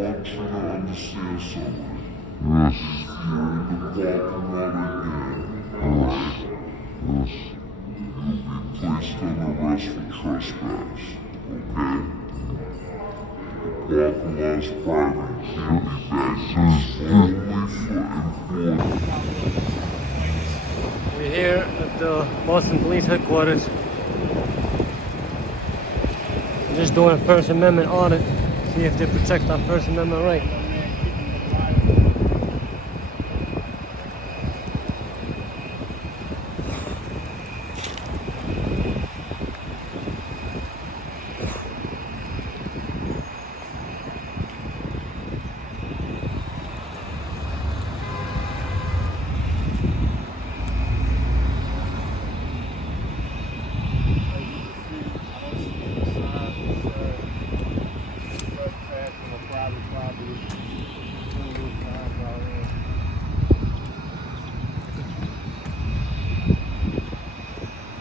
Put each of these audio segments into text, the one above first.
want you to understand something. Yes. If you're in the parking lot again, yes. You'll be placed under arrest for trespass, okay? The parking lot is private and can't be backed. Only for employees. We're here at the Boston Police Headquarters. Just doing a First Amendment audit. See if they protect our First Amendment right.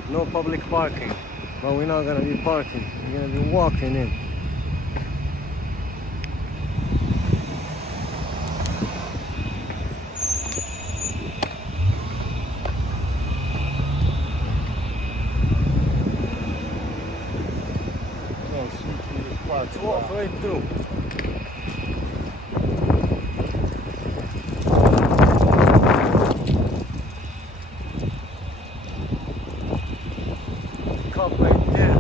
No public parking, but we're not gonna be parking. We're gonna be walking in. Let's walk right through. Cop right there.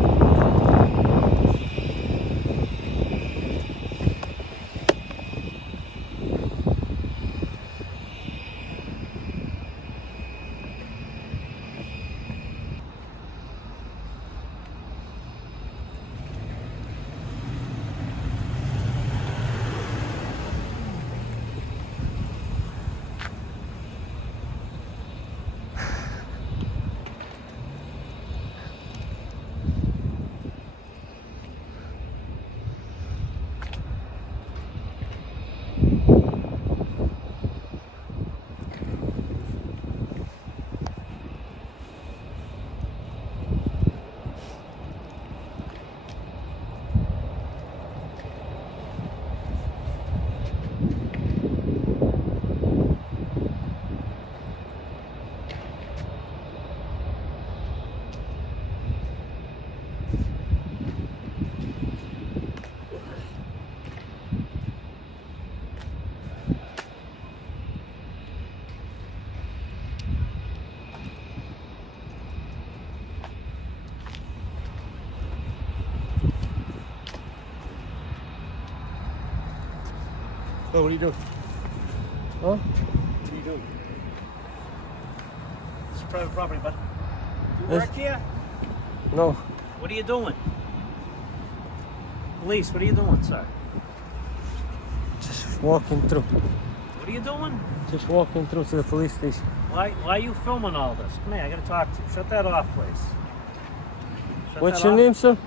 Oh, what are you doing? Huh? What are you doing? It's private property, bud. You Yes. work here? No, What are you doing? Police, what are you doing, sir? just walking through. What are you doing? Just walking through to the police station. Why are you filming all this? Come here, I gotta talk to you. Shut that off, please. Shut What's that your off. name, sir?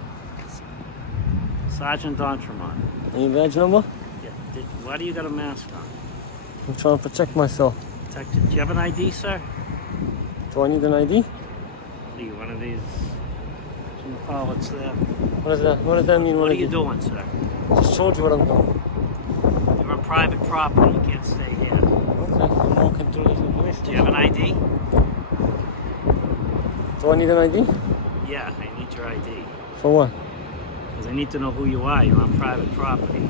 Sergeant Dontremont. And your badge number? Yeah. Why do you got a mask on? I'm trying to protect myself. Protected. Do you have an ID, sir? Do I need an ID? What are you, one of these? What do you call what's there? What does that? What does that mean? What are I you do? doing, sir? Just told you what I'm doing. You're on private property. You can't stay here. Okay, I'm walking through to the police Do you have station. an ID? Do I need an ID? Yeah, I need your ID. For what? Because I need to know who you are. You're on private property.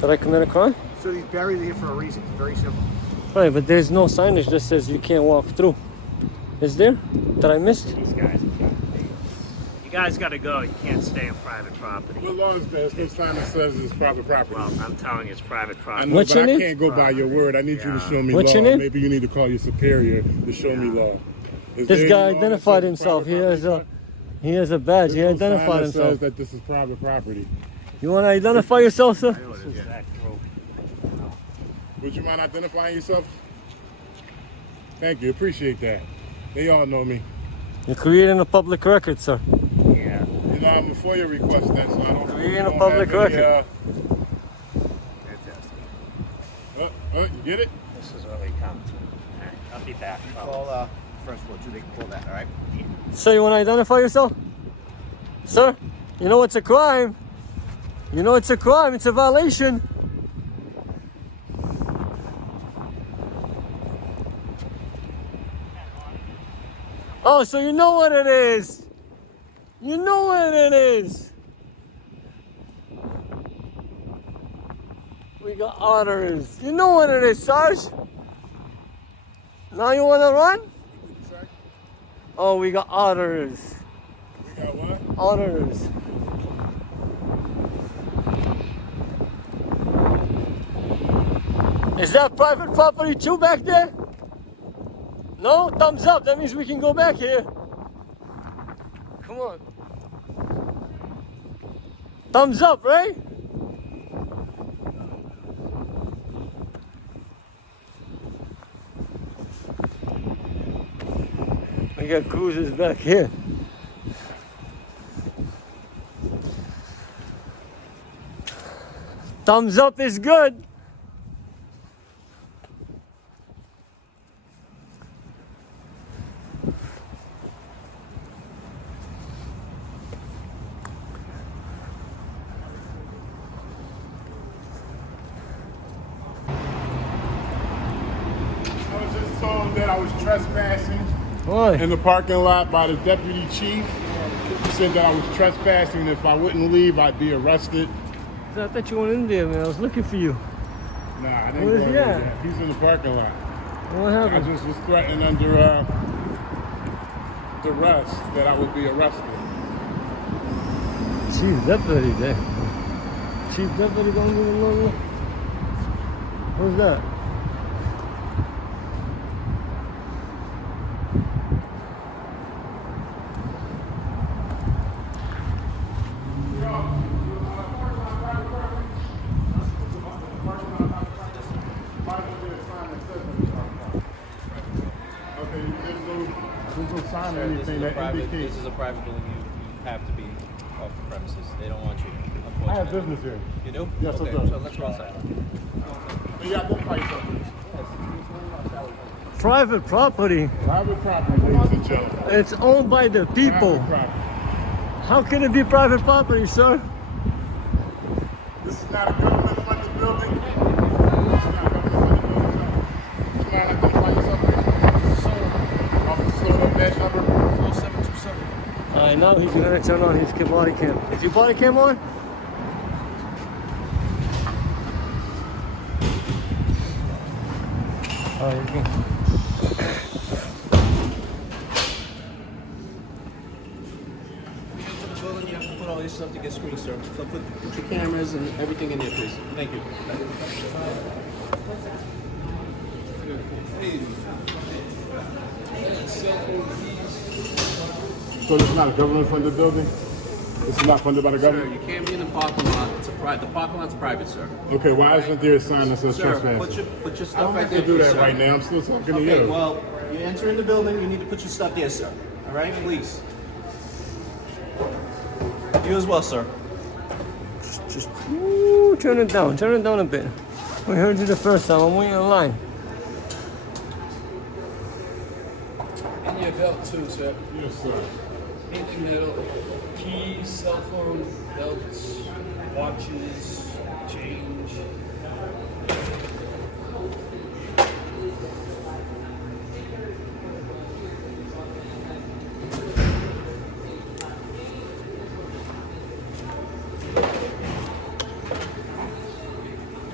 Did I commit a crime? So he's buried here for a reason. It's very simple. Right, but there's no signage that says you can't walk through. Is there? That I missed? These guys are trying to be. You guys got to go. You can't stay on private property. What law is there? There's no sign that says it's private property. Well, I'm telling you, it's private I property. know, What's but your I name? can't go by your word. I need you to show me What's law. your name? Maybe you need to call your superior to show me law. Is This there guy any law that identified says himself. private property? He has a badge. He There's no sign identified that himself. says that this is private property. You want to identify yourself, sir? This is that group. Would you mind identifying yourself? Thank you. Appreciate that. They all know me. You're creating a public record, sir. Yeah. You know, I'm a FOIA request then, so I don't. Creating a don't public have any, record. Fantastic. You get it? This is where we come to. All right, I'll be back. Call first floor too. They can call that. All right. Sir, you want to identify yourself? Sir, you know it's a crime. You know it's a crime. It's a violation. Oh, so you know what it is. You know what it is. We got otters. You know what it is, Sarge. Now you want to run? Oh, we got otters. We got what? Otters. Is that private property too back there? No? Thumbs up. That means we can go back here. Come on. Thumbs up, right? We got cruisers back here. Thumbs up is good. I was just told that I was trespassing Why? in the parking lot by the deputy chief. He said that I was trespassing. If I wouldn't leave, I'd be arrested. I thought you went in there, man. I was looking for you. Nah, I didn't Where's go in he at? there. He's in the parking lot. What I happened? just was threatened under duress that I would be arrested. Chief Deputy there. Chief Deputy don't even know you? Who's that? There's no sign or Sir, anything that indicates. this is a private building. You have to be off the premises. They don't want you. I have Unfortunately. business here. You do? Yes, I okay, do. So let's go outside. You identify something. Private property. Private property, ladies and gentlemen. It's owned by the people. Private property. How can it be private property, sir? This is not a government-funded building. This is not a government-funded building. You mind identify yourself, please? Officer, slow up, badge number 4727. Alright, now he's gonna turn on his body cam. Is your body cam on? Alright, you can. To the building, you have to put all your stuff to get screened, sir. So put your cameras and everything in there, please. Thank you. So this is not a government-funded building? This is not funded by the Sir, government? you can't be in the parking lot. It's the parking lot's private, sir. Okay, why isn't there a sign that says Sir, trespassing? put your I stuff don't right have there, to do please, that sir. right now. I'm still talking to Okay, you. well, you enter in the building, you need to put your stuff there, sir. All right, please. You as well, sir. Just ooh, turn it down a bit. We heard you the first time. I'm waiting in line. In your belt too, sir. Yes, sir. Pink metal, keys, cell phone, belts, watches, change.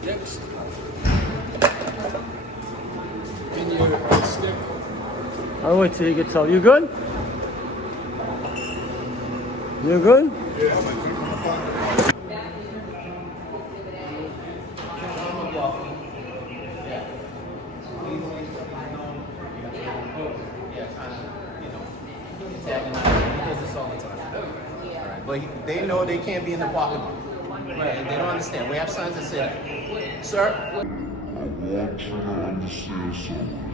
Next. In your slip. I'll wait till he gets out. You good? You good? But they know they can't be in the parking lot. Right, they don't understand. We have signs that say that. Sir? I want you to understand something.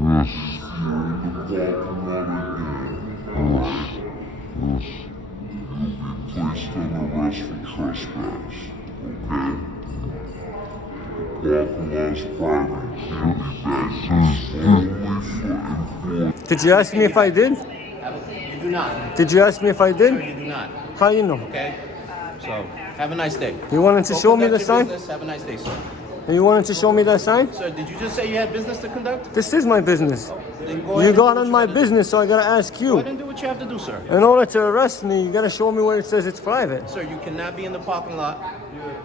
Yes. If you're in the parking lot again, you'll be placed under arrest for trespass, okay? The parking lot's private. You can't be back there. Only for employees. Did you ask me if I did? You do not. Did you ask me if I Sir, did? you do not. How you know? Okay? So, have a nice day. You wanted to Go show me conduct the your sign? business. Have a nice day, sir. You wanted to show me that sign? Sir, did you just say you had business to conduct? This is my business. Then go You ahead and got do what on you my gotta do. business, so I gotta ask Go you. ahead and do what you have to do, sir. In order to arrest me, you gotta show me where it says it's private. Sir, you cannot be in the parking lot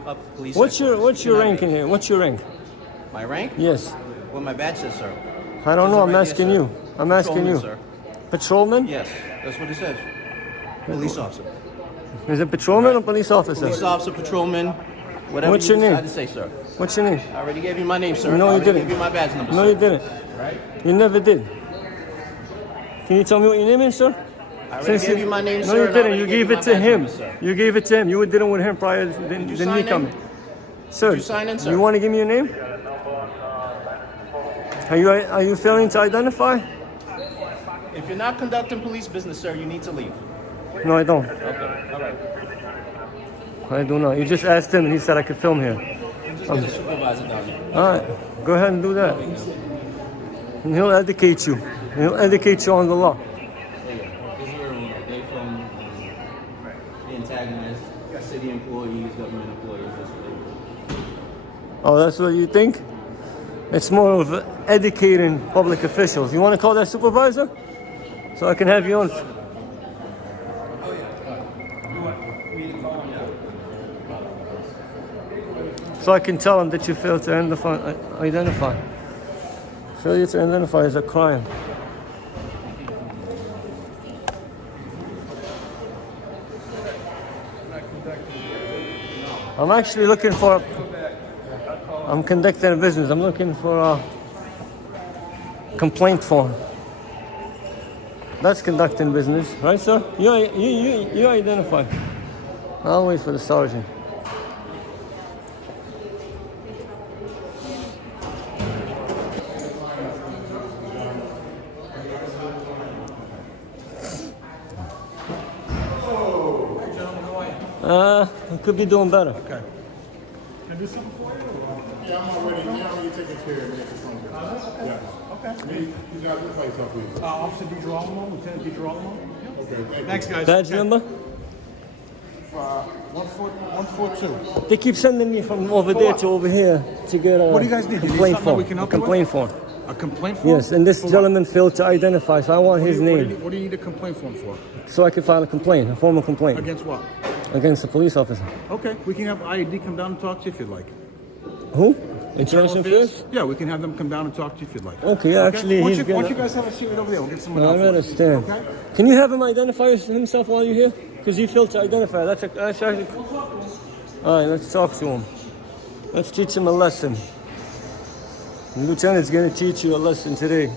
of police. What's your headquarters. You rank cannot in here? What's your rank? be. My rank? Yes. What my badge says, sir. I don't Says know. it I'm right asking there, you. sir. I'm asking Patrolman, you. sir. Patrolman? Yes, that's what it says. Police officer. Is it patrolman or police officer? Police officer, patrolman, whatever What's you your name? decide to say, sir. What's your name? I already gave you my name, sir. No, I you already didn't. gave you my badge number, No, sir. you didn't. Right? You never did. Can you tell me what your name is, sir? I already gave you my name, No, sir. you and I didn't. already You gave gave my it to badge him. number, sir. You gave it to him. You were dealing with him prior than me sign in? coming. Sir, you sign in, sir? you want to give me your name? Are you failing to identify? If you're not conducting police business, sir, you need to leave. No, I don't. Okay, all right. I do not. You just asked him and he said I could film here. You just get a supervisor down there. All right, go ahead and do that. And he'll educate you. He'll educate you on the law. This is where they from the antagonists, city employees, government employees. That's what they do. Oh, that's what you think? It's more of educating public officials. You want to call that supervisor? So I can have you on. So I can tell him that you failed to identify. Failure to identify is a crime. I'm actually looking for. I'm conducting a business. I'm looking for a complaint form. That's conducting business, right, sir? You identify. I'll wait for the sergeant. I could be doing better. Yeah, I'm already now. You're taking care of it. Yeah. Okay. You got your place up, please. Officer DiGirolamo, Lieutenant DiGirolamo. Okay, thank you. Thanks, guys. Badge number? 142. They keep sending me from over there to over here to get a What do you guys need? Do you need complaint something form. we can A help you with? complaint form. A complaint form? Yes, and this For what? gentleman failed to identify, so I want his name What do you need a complaint form for? so I can file a complaint, a formal complaint Against what? against the police officer. Okay, we can have IAD come down and talk to you if you'd like. Who? International Affairs? Yeah, we can have them come down and talk to you if you'd like. Okay, actually, Why he's don't you gonna. guys have a seat right over there? We'll get someone I else. for you. understand. Okay? Can you have him identify himself while you're here? Because he failed to identify. That's actually. All right, let's talk to him. Let's teach him a lesson. The lieutenant's gonna teach you a lesson today.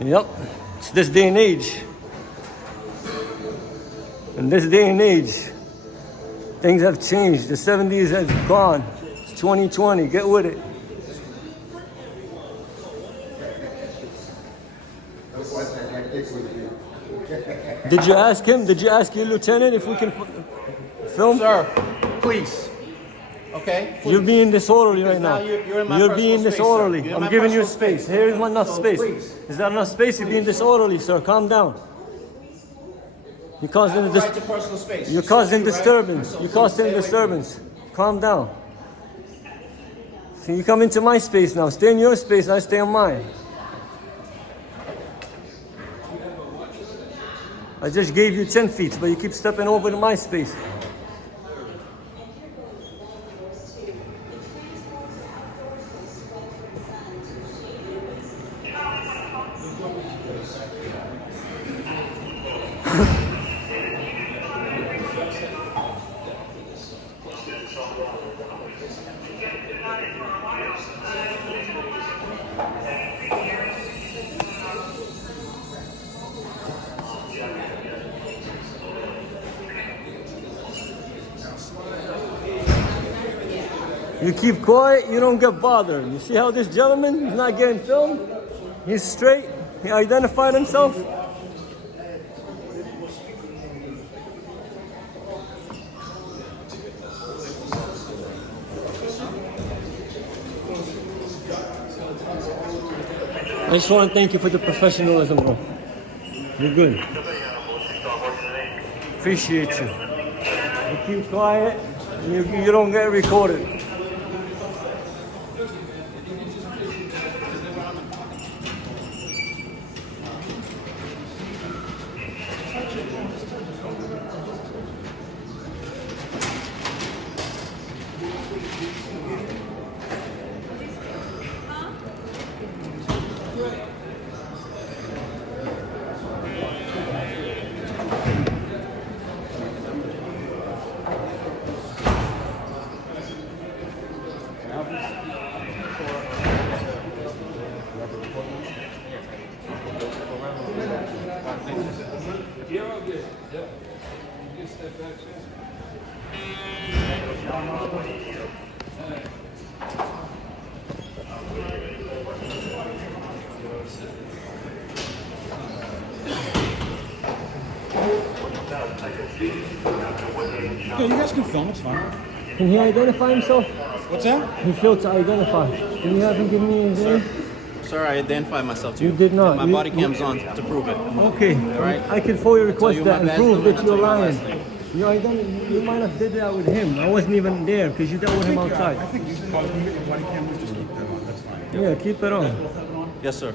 Yep, it's this day and age. In this day and age, things have changed. The 70s has gone. It's 2020. Get with it. Did you ask him? Did you ask your lieutenant if we can film? Sir, please. Okay? Please. You're being disorderly Because right now. now you're in my You're personal being space, sir. disorderly. You're in I'm my giving you personal space. space. Here is enough So, space. please. Is that enough space? You're being disorderly, sir. Calm down. You're causing a Right to personal space. You're So causing you, right? disturbance. So You're please causing stay away from me. disturbance. Calm down. See, you come into my space now. Stay in your space. I stay in mine. I just gave you 10 feet, but you keep stepping over to my space. You keep quiet, you don't get bothered. You see how this gentleman is not getting filmed? He's straight. He identified himself. I just want to thank you for the professionalism, bro. You're good. Appreciate you. You keep quiet, and you don't get recorded. You're all good. Yep. You can step back, sir. Yeah, you guys can film, it's fine. Can he identify himself? What's that? He failed to identify. Can you have him give me his name? Sir, I identified myself to you. You did not. My body cam's on to prove it. Okay, right. I can fully request you that my and prove badge that number, you're I'll tell you my lying. last name. You might have did that with him. I wasn't even there because you dealt with him I outside. think you can get your body camera, just keep that on, that's fine. Yeah, keep it on. Yes, sir.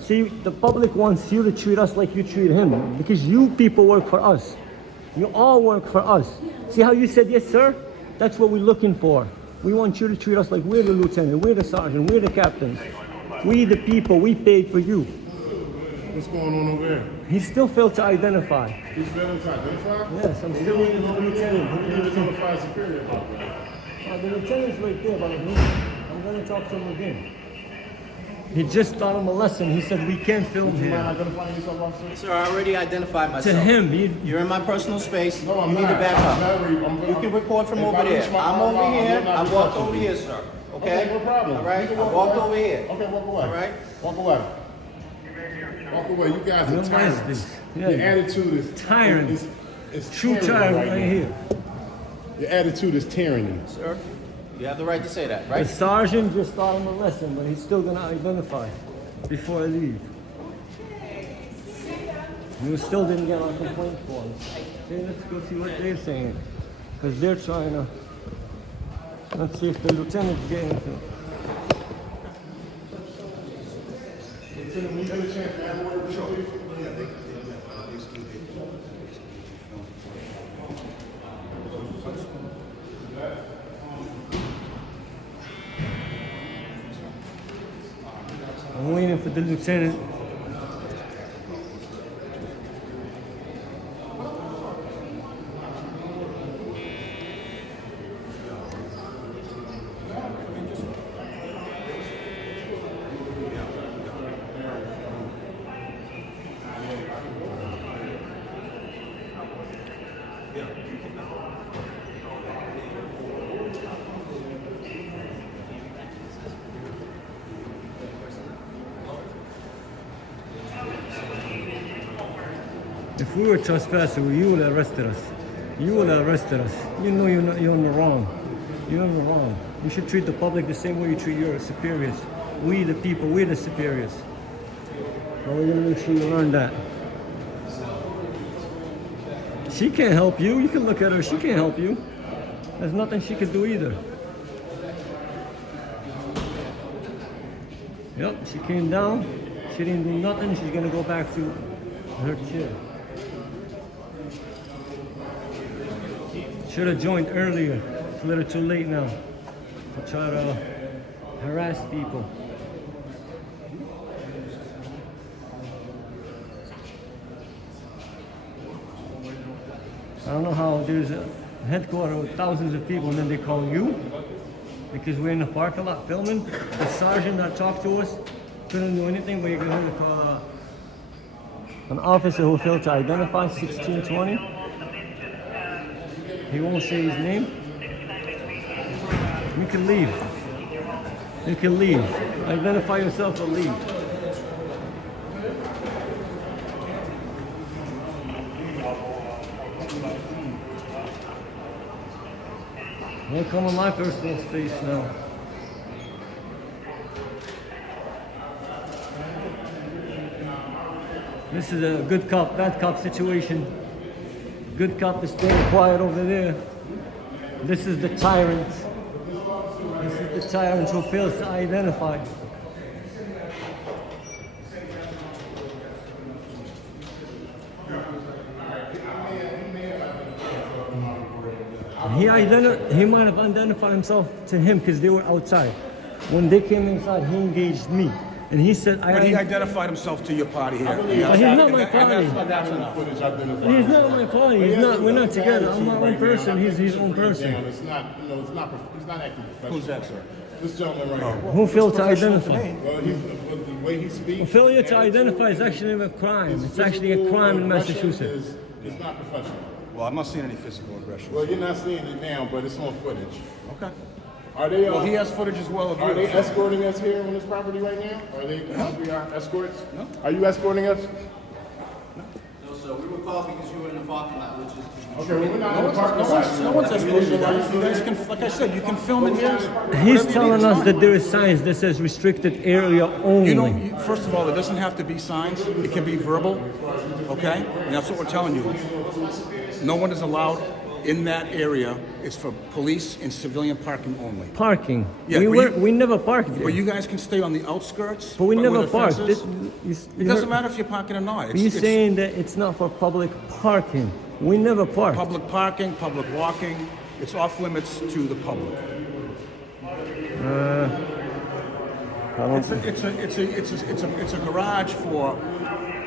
See, the public wants you to treat us like you treat him because you people work for us. You all work for us. See how you said yes, sir? That's what we're looking for. We want you to treat us like we're the lieutenant, we're the sergeant, we're the captains. We the people, we paid for you. What's going on over there? He still failed to identify. He's been identified? Yes, I'm still waiting for the lieutenant. You need to notify superior about that. The lieutenant's right there, but I'm going to talk to him again. He just taught him a lesson. He said we can't film You mind here. identifying yourself, officer? Sir, I already identified myself. To him, You're in my personal space. No, I'm you need not. to back up. I'm You can record from if over I there. reach my I'm arm over out, I here. will not I be walked touching over you. here, sir. Okay? Okay, no problem. All right? You can I walk walked away. over here. Okay, walk away. All right? Walk away. Walk away. You guys are What is tyrants. this? Yeah, Your attitude is Tyrant. It's True tyranny tyrant right now. here. Your attitude is tyranny. Sir, you have the right to say that, The right? sergeant just taught him a lesson, but he's still going to identify before I leave. You still didn't get our complaint form. Okay, let's go see what they're saying. Because they're trying to... Let's see if the lieutenant's getting to... I'm waiting for the lieutenant. If we were trespassing, you would have arrested us. You would have arrested us. You know you're in the wrong. You're in the wrong. You should treat the public the same way you treat your superiors. We the people, we're the superiors. But we're gonna make sure you learn that. She can't help you. You can look at her. She can't help you. There's nothing she could do either. Yep, she came down. She didn't do nothing. She's gonna go back to her chair. Should have joined earlier. It's a little too late now to try to harass people. I don't know how there's a headquarters with thousands of people and then they call you because we're in the parking lot filming. The sergeant that talked to us couldn't do anything, but you're going to call an officer who failed to identify 1620. He won't say his name. You can leave. You can leave. Identify yourself or leave. Don't come on my personal space now. This is a good cop, bad cop situation. Good cop is staying quiet over there. This is the tyrant. This is the tyrant who fails to identify. He might have identified himself to him because they were outside. When they came inside, he engaged me. And he said, But he identified himself to your party here. But he's not my party. That's enough. Footage identifying. He's not my party. He's not. We're not together. I'm my own person. He's his own person. It's not, you know, it's not, he's not acting professional. Who's that, sir? This gentleman right here. Who failed to identify? Well, the way he speaks. Failure to identify is actually a crime. It's actually a crime in Massachusetts. It's not professional. Well, I'm not seeing any physical aggression. Well, you're not seeing it now, but it's on footage. Okay. Are they? Well, he has footage as well of Are you. they escorting us here on this property right now? Are they? We are escorts. No. Are you escorting us? No, sir. We were called because you were in the parking lot, which is. Okay, well, we're not in the parking lot. No one's escorting you guys. You guys can, like I said, you can film in here. He's telling us that there is signs that says restricted area only. You know, first of all, it doesn't have to be signs. It can be verbal, okay? And that's what we're telling you. No one is allowed in that area. It's for police and civilian parking only. Parking. Yeah, we never parked there. But you guys can stay on the outskirts. But we where never the parked. fence is. It doesn't matter if you're parking or not. You're saying that it's not for public parking. We never parked. Public parking, public walking. It's off limits to the public. It's a garage for.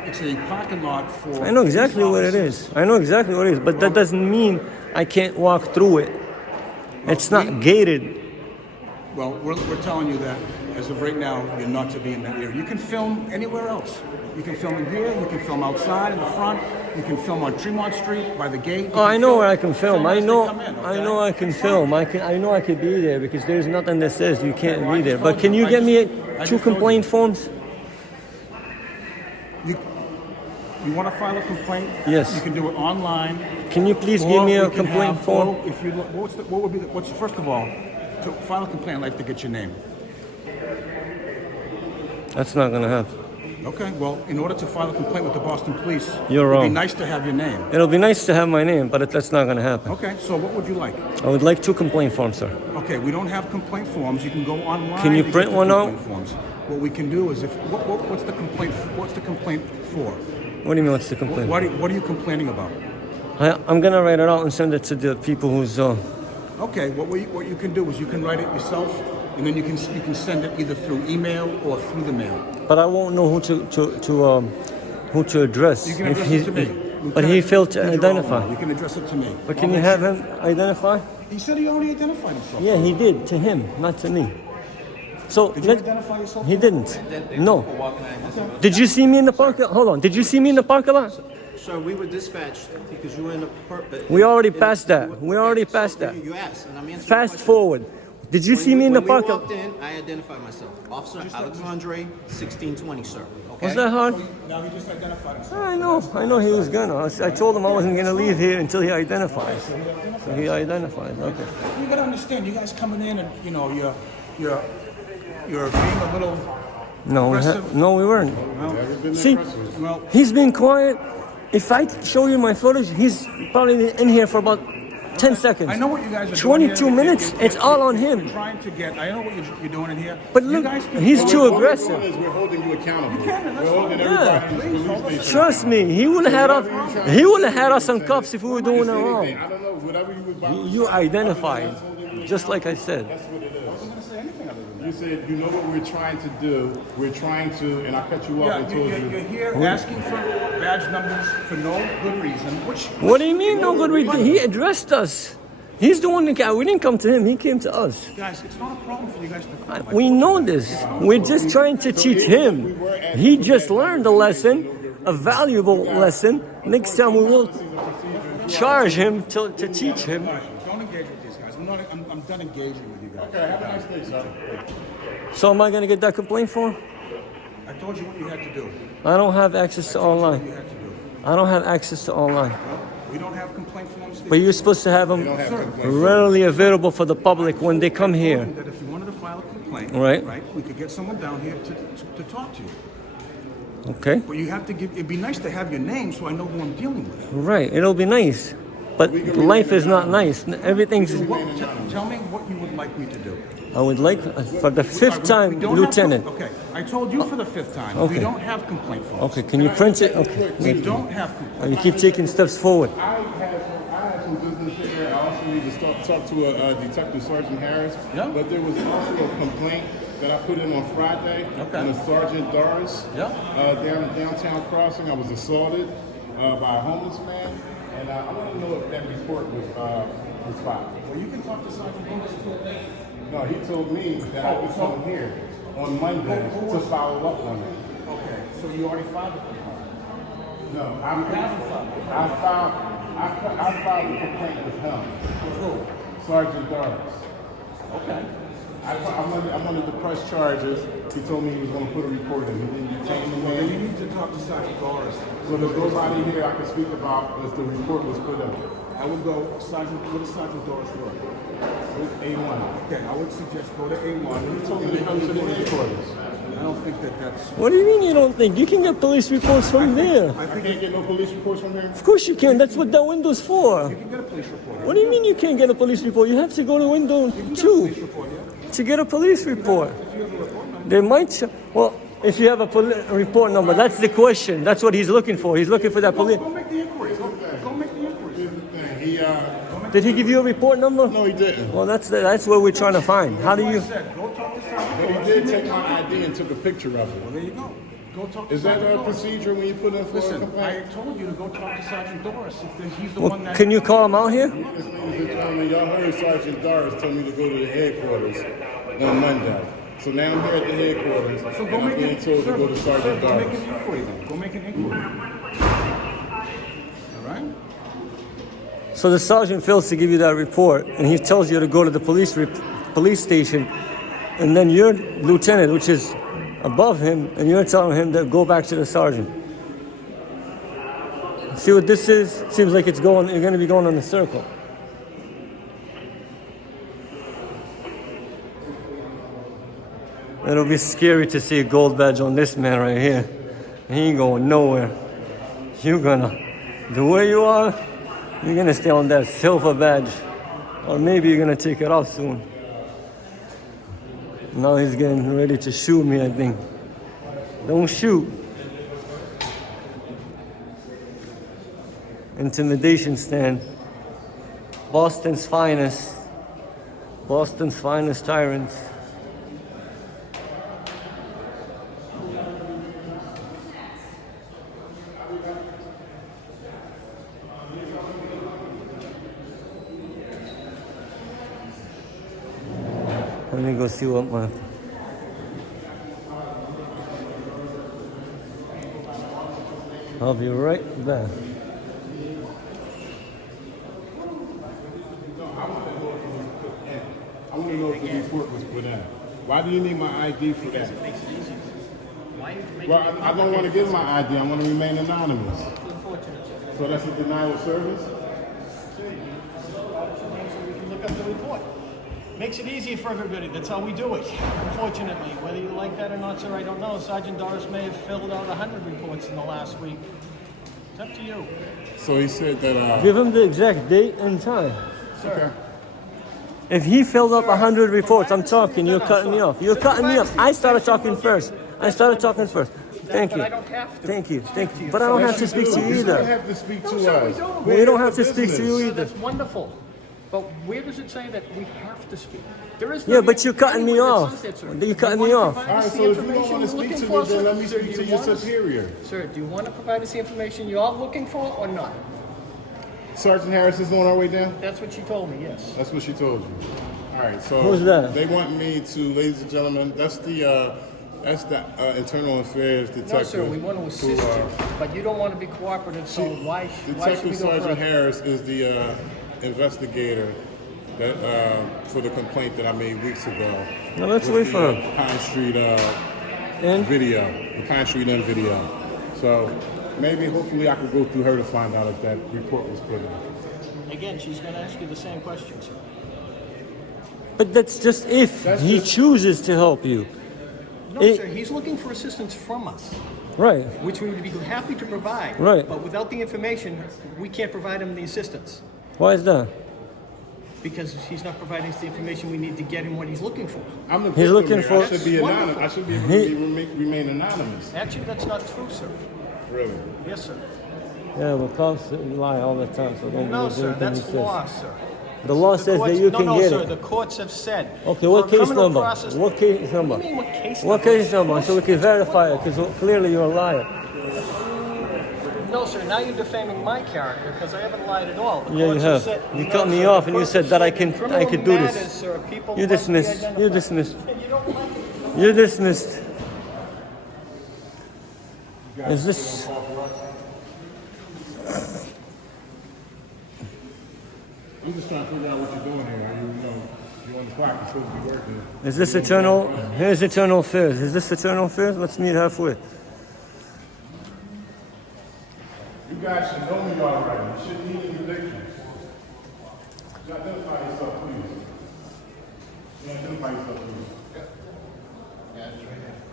It's a parking lot for. I know exactly what it is. I know exactly what it is, but that doesn't mean I can't walk through it. It's not gated. Well, we're telling you that as of right now, you're not to be in that area. You can film anywhere else. You can film in here. You can film outside in the front. You can film on Tremont Street by the gate. Oh, I know where I can film. I as they know. come in, okay? I know I can film. I know I could be there because there's nothing that says you can't be there. But can you get me two complaint forms? You want to file a complaint? Yes. You can do it online. Can you please give me a complaint form? If you what would be what's first of all to file a complaint? I'd like to get your name. That's not gonna happen. Okay. Well, in order to file a complaint with the Boston Police, You're it'd wrong. be nice to have your name. It'll be nice to have my name, but that's not gonna happen. Okay. So what would you like? I would like two complaint forms, sir. Okay. We don't have complaint forms. You can go online. Can you to print get the one out? complaint forms. What we can do is what's the complaint? What's the complaint for? What do you mean? What's the complaint? What are you complaining about? I'm gonna write it out and send it to the people who's. Okay, what you can do is you can write it yourself, and then you can send it either through email or through the mail. But I won't know who to address. You can if address he's, it to me. But he failed to Lieutenant identify. Giraldo. You can address it to me. But can you have him identify? He said he already identified himself. Yeah, he did to him, not to me. So Did you identify yourself? he didn't. No. Did you see me in the parking lot? Hold on. Did you see me in the parking lot? Sir, we were dispatched because you were in the. We already passed that. We already passed that. You asked, and I'm answering. Fast the question. forward. Did you see me in the When we parking walked in, I identified myself. Officer Alexandre, 1620, sir. Okay? Was that hard? No, he just identified himself. I know he was gonna. I told him I wasn't gonna leave here until he identifies. So he identified. Okay. You gotta understand, you guys coming in and you're being a little. No, we weren't. Well, See, well, he's been quiet. If I show you my footage, he's probably in here for about 10 seconds. I know what you guys are doing. 22 here. minutes, it's all on him. You're trying to get. I know what you're doing in here. But You look, guys can- he's too What we're aggressive. doing is we're holding you accountable. can, that's We're holding fine. everybody in this police station. Trust me, he wouldn't have had us on cuffs if we were doing it wrong. I don't know, whatever you would You identified, just like I said. That's what it is. You said, you know what we're trying to do. We're trying to, and I cut you off Yeah, and told you're you. here asking for badge numbers for no good reason. What do you mean, no good reason? He addressed us. He's the one that got. We didn't come to him. He came to us. Guys, it's not a problem for you guys to film. We know this. We're just trying to teach him. He just learned a lesson, a valuable lesson. Next time we will charge him to teach him. Don't engage with these guys. I'm done engaging with you guys. Okay, have a nice day, sir. So am I going to get that complaint form? I told you what you had to do. I don't have access to You online. had to do. I don't have access to online. We don't have complaint forms. But you're supposed to have them readily available for the public when they come here. That if you wanted to file a complaint, Right. we could get someone down here to talk to you. Okay. But you have to give, it'd be nice to have your name so I know who I'm dealing with. Right. It'll be nice, but life is not nice. Everything's. Tell me what you would like me to do. I would like, for the fifth time, We don't Lieutenant. Have, okay, I told you for the fifth time. Okay. We don't have complaint forms. Okay, can you print it? Okay. We don't have complaint. You keep taking steps forward. I had some business here. I also need to talk to a Detective Sergeant Harris. Yeah. But there was also a complaint that I put in on Friday on a Sergeant Doris downtown crossing. I was assaulted by a homeless man, and I want to know if that report was filed. Well, you can talk to Sergeant Doris too. No, he told me that I would come here on Monday to follow up on it. Okay, so you already filed the complaint? No, I filed a complaint with him. With who? Sergeant Doris. Okay. I'm under the press charges. He told me he was going to put a report in. He didn't detain the Well, you man. need to talk to Sergeant Doris. So there's nobody here I can speak about if the report was put in. I would go, Sergeant, what does Sergeant Doris work? With A1. Okay, I would suggest go to A1. He told me to come to the headquarters. I don't think that's... What do you mean you don't think? You can get police reports from there. I can't get no police reports from here? Of course you can. That's what that window's for. You can get a police report. What do you mean you can't get a police report? You have to go to window 2 to get a police report. They might. Well, if you have a report number, that's the question. That's what he's looking for. He's looking for that police. Go make the inquiry. Go make the inquiry. Here's the thing. He, Did he give you a report number? no, he didn't. Well, that's what we're trying to find. How do you? Go talk to Sergeant But he Doris. did take my ID and took a picture of Well, it. there you go. Go talk to Is that Sergeant a Doris. procedure when you put in for a Listen, I complaint? told you to go talk to Sergeant Doris. If he's the Well, one that... can you call him out here? Ladies and gentlemen, y'all heard Sergeant Doris tell me to go to the headquarters on Monday. So now I'm here at the headquarters, So and go I'm make being it. told to go to Sergeant Go make Doris. an inquiry then. Go make an inquiry. All right? So the sergeant fails to give you that report, and he tells you to go to the police station, and then your lieutenant, which is above him, and you're telling him to go back to the sergeant. See what this is? Seems like it's going. You're going to be going in a circle. It'll be scary to see a gold badge on this man right here. He ain't going nowhere. You're gonna, the way you are, you're gonna stay on that silver badge. Or maybe you're gonna take it off soon. Now he's getting ready to shoot me, I think. Don't shoot. Intimidation stand. Boston's finest. Boston's finest tyrants. Let me go see what my... I'll be right back. I want to know if the report was put in. Why do you need my ID for that? Well, I don't want to give my ID. I want to remain anonymous. So that's a denial of service? So we can look up the report. Makes it easier for everybody. That's how we do it. Unfortunately, whether you like that or not, sir, I don't know. Sergeant Doris may have filled out 100 reports in the last week. It's up to you. So he said that, Give him the exact date and time. okay. If he filled up 100 reports, I'm talking, you're cutting me off. You're cutting me off. I started talking first. Thank But you. I don't have to. Thank you. But I don't have to speak to you You don't either. have to speak No, to sir, we us. don't. We don't have to speak to you So either. that's wonderful. But where does it say that we have to speak? There is Yeah, but you're cutting me anywhere that off. says that, sir. You're cutting You me wanna off. provide All us right, the so if you don't information want to you're speak looking to for, me, then let me sir, speak do to you your want us- superior. Sir, do you want to provide us the information you're looking for or not? Sergeant Harris is on our way down? That's what she told me, yes. That's what she told you. All right, so Who's that? they want me to, ladies and gentlemen, that's the internal affairs detective. No, sir, we want to who, assist you, but you don't want to be cooperative, so why should we Detective go Sergeant further? Harris is the investigator that for the complaint that I made weeks ago. Now let's with wait the, for him. Pine Street And video, the Pine Street Inn video. So maybe, hopefully, I could go through her to find out if that report was put in. Again, she's going to ask you the same question, sir. but that's just if That's he just- chooses to help you. No, It- sir, he's looking for assistance from us. Right. which we would be happy to provide. Right. But without the information, we can't provide him the assistance Why is that? because he's not providing us the information we need to get him what he's looking for. I'm the He's victim looking here. for- I should be That's anonymous. I should be able to remain anonymous. Actually, that's not true, sir. Really? Yes, sir. Yeah, well, cops lie all the time, so don't No, believe sir. everything That's he law, says. sir. The law The says courts- that you can no, get sir. it. The courts have said. Okay, for what a case criminal number? process- What case number? What do you mean, what case What number? case number? So we can verify it, because clearly you're a liar. No, sir. Now you're defaming my character because I haven't lied at all. The Yeah, you courts have. said- You No, cut me sir, off the and you courts said have that I said can- in I could do criminal this. matters, sir, people You're must be dismissed. identified. You're dismissed. And you don't like it. You're dismissed. Is this... I'm just trying to figure out what you're doing here. You're on the clock. You're supposed to be working. Is this eternal? Here's eternal affairs. Is this eternal affairs? Let's meet halfway. You guys should know me already. You shouldn't need any predictions. You identify yourself, please. You identify yourself, please.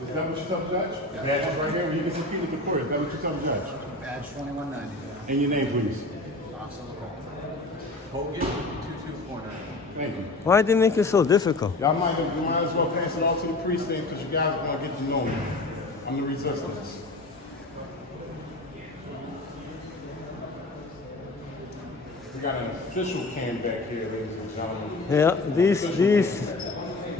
Is that what you tell the judge? Badge is right here. You can see with the court. Is that what you tell the judge? Badge 2190. And your name, please. Hogan 2249. Thank you. Why did they make it so difficult? Y'all might as well pass it all to the precinct because you guys are going to get to know me. I'm the resistance. We got an official cam back here, ladies and gentlemen. Yeah, these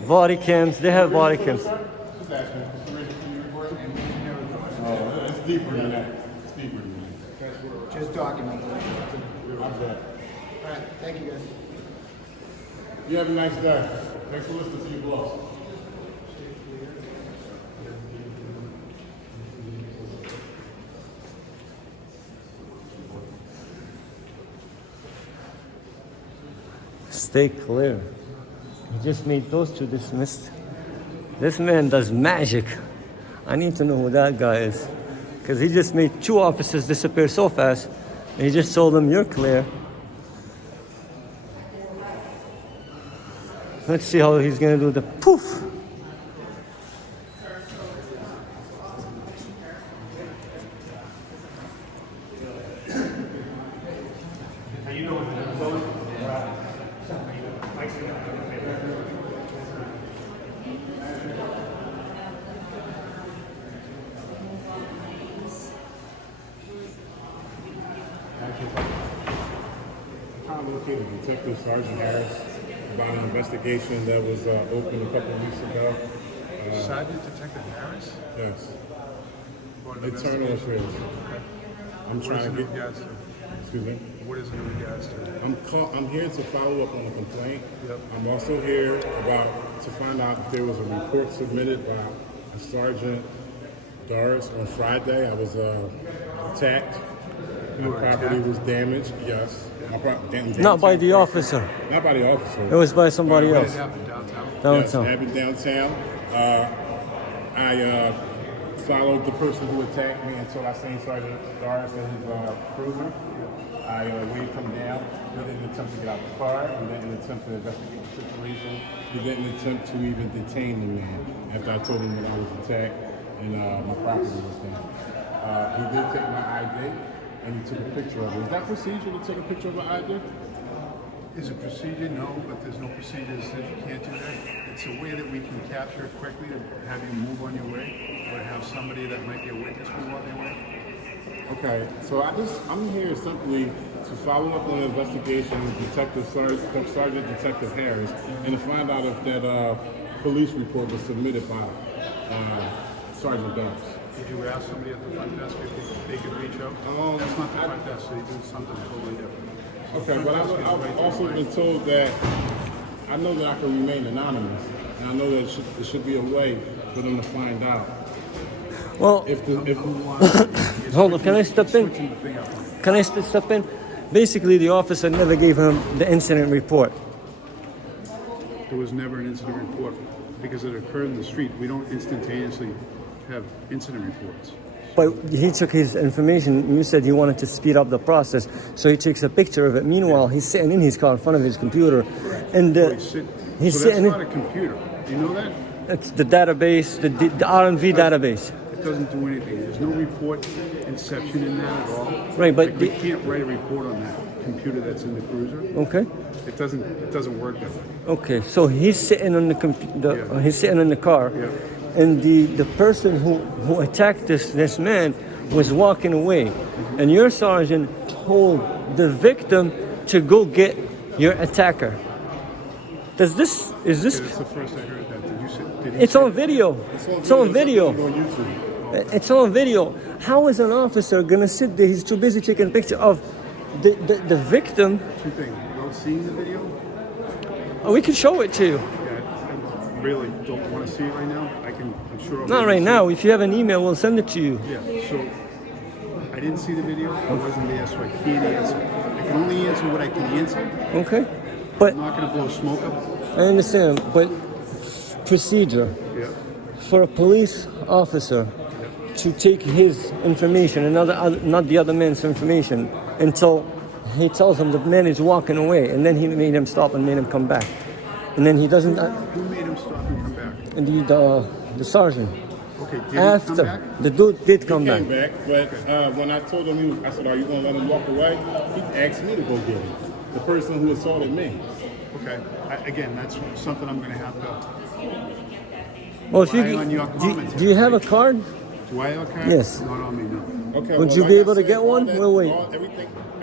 body cams, they have body cams. Just asking. What's the reason for your report? Oh, it's deeper than that. It's deeper than that. Just document it. I'm back. All right, thank you guys. You have a nice day. Thanks for listening to your boss. Stay clear. He just made those two dismissed. This man does magic. I need to know who that guy is. Because he just made two officers disappear so fast. And he just told them, you're clear. Let's see how he's going to do the poof. I'm located Detective Sergeant Harris about an investigation that was opened a couple of weeks ago. Sergeant Detective Harris? Yes. For an Internal investigation. affairs. I'm What is trying it to in get. regards to? Excuse me. What is it in regards to? I'm here to follow up on a complaint. Yep. I'm also here to find out if there was a report submitted by a Sergeant Doris on Friday. I was attacked. My property was damaged. Yes. My property Not by the officer. Not by the officer. It was by somebody What else. happened downtown? Yes, Downtown. it happened downtown. I followed the person who attacked me until I seen Sergeant Doris in his cruiser. I waved him down. He didn't attempt to get out the car. He didn't attempt to investigate the situation. He didn't attempt to even detain the man after I told him that I was attacked and my property was damaged. He did take my ID and he took a picture of it. Is that procedure to take a picture of an ID? Is it procedure? No, but there's no procedure that says you can't do that. It's a way that we can capture it quickly to have you move on your way, or have somebody that might be a witness move on their way. Okay, so I'm here simply to follow up on an investigation with Sergeant Detective Harris and to find out if that police report was submitted by Sergeant Doris. Did you ask somebody at the front desk if they could reach out? That's not the front desk, they do something totally different. So Okay, front but desk is I've right to also the been right. told that I know that I can remain anonymous, and I know that there should be a way for them to find out. Well, hold on, can I step in? Can I step in? Basically, the officer never gave him the incident report. There was never an incident report because it occurred in the street. We don't instantaneously have incident reports. But he took his information. You said you wanted to speed up the process, so he takes a picture of it. Meanwhile, he's sitting in his car in front of his computer, and he's So that's sitting not in a computer. Do you know that? it's the database, the RMV database. It doesn't do anything. There's no report inception in that at all. Right, but Like, we can't write a report on that computer that's in the cruiser. Okay. It doesn't work that way. Okay, so he's sitting on he's sitting in the car, Yeah. and the person who attacked this man was walking away, and your sergeant told the victim to go get your attacker. Is this? That's the first I heard that. Did you say? Did he It's say on video. It's on video. It's on video. How is an officer gonna sit there? He's too busy taking a picture of the victim. two things? Without seeing the video, Oh, we can show it to you. I really don't want to see it right now. I'm sure. I'll be Not able right to see now. it. If you have an email, we'll send it to you. Yeah. So I didn't see the video. I wasn't there, so I can't answer. I can only answer what I can answer. Okay, but I'm not going to blow smoke up. I understand. But procedure Yeah. for a police officer to take his information and not the other man's information until he tells him the man is walking away, and then he made him stop and made him come back, and then he doesn't. Who made him stop and come back? And the sergeant. Okay. Did he After come back? the dude did come back. Came back, but when I told him, I said, "Are you going to let him walk away?" He asked me to go get him. The person who assaulted me. Okay. Again, that's something I'm going to have to. Well, if you Rely on your commentary. do you have a card? Do I have a card? Yes. Not on me, no. Okay. Would well, you like be I able to said, get one? all We'll wait.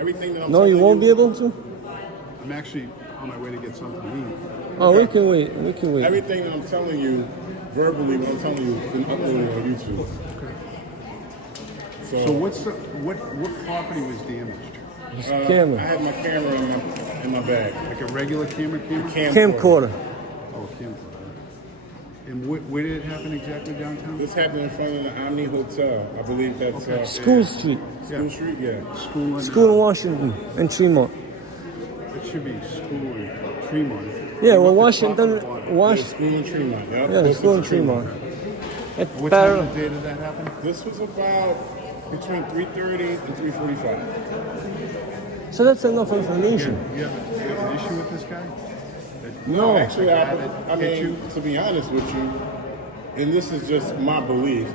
Everything that I'm No, telling you won't be able to. I'm actually on my way to get something to eat. Oh, we can wait. We can wait. Everything that I'm telling you, verbally, what I'm telling you, has been uploaded on YouTube. So what property was damaged? This I camera. had my camera in my bag. Like a regular camera? Camcorder. Oh, camcorder. And where did it happen exactly downtown? This happened in front of the Omni Hotel. I believe that's School Street. School Street. Yeah. School in Washington and Tremont. It should be school in Tremont. Yeah, well, Washington, Yeah, school in Tremont. Yeah, Yeah, Close school to in Tremont. At What time Barrow. of day did that happen? This was about between 3:30 and 3:45. So that's enough information. You have an issue with this guy? No, actually, Like, I hit you? mean, to be honest with you, and this is just my belief,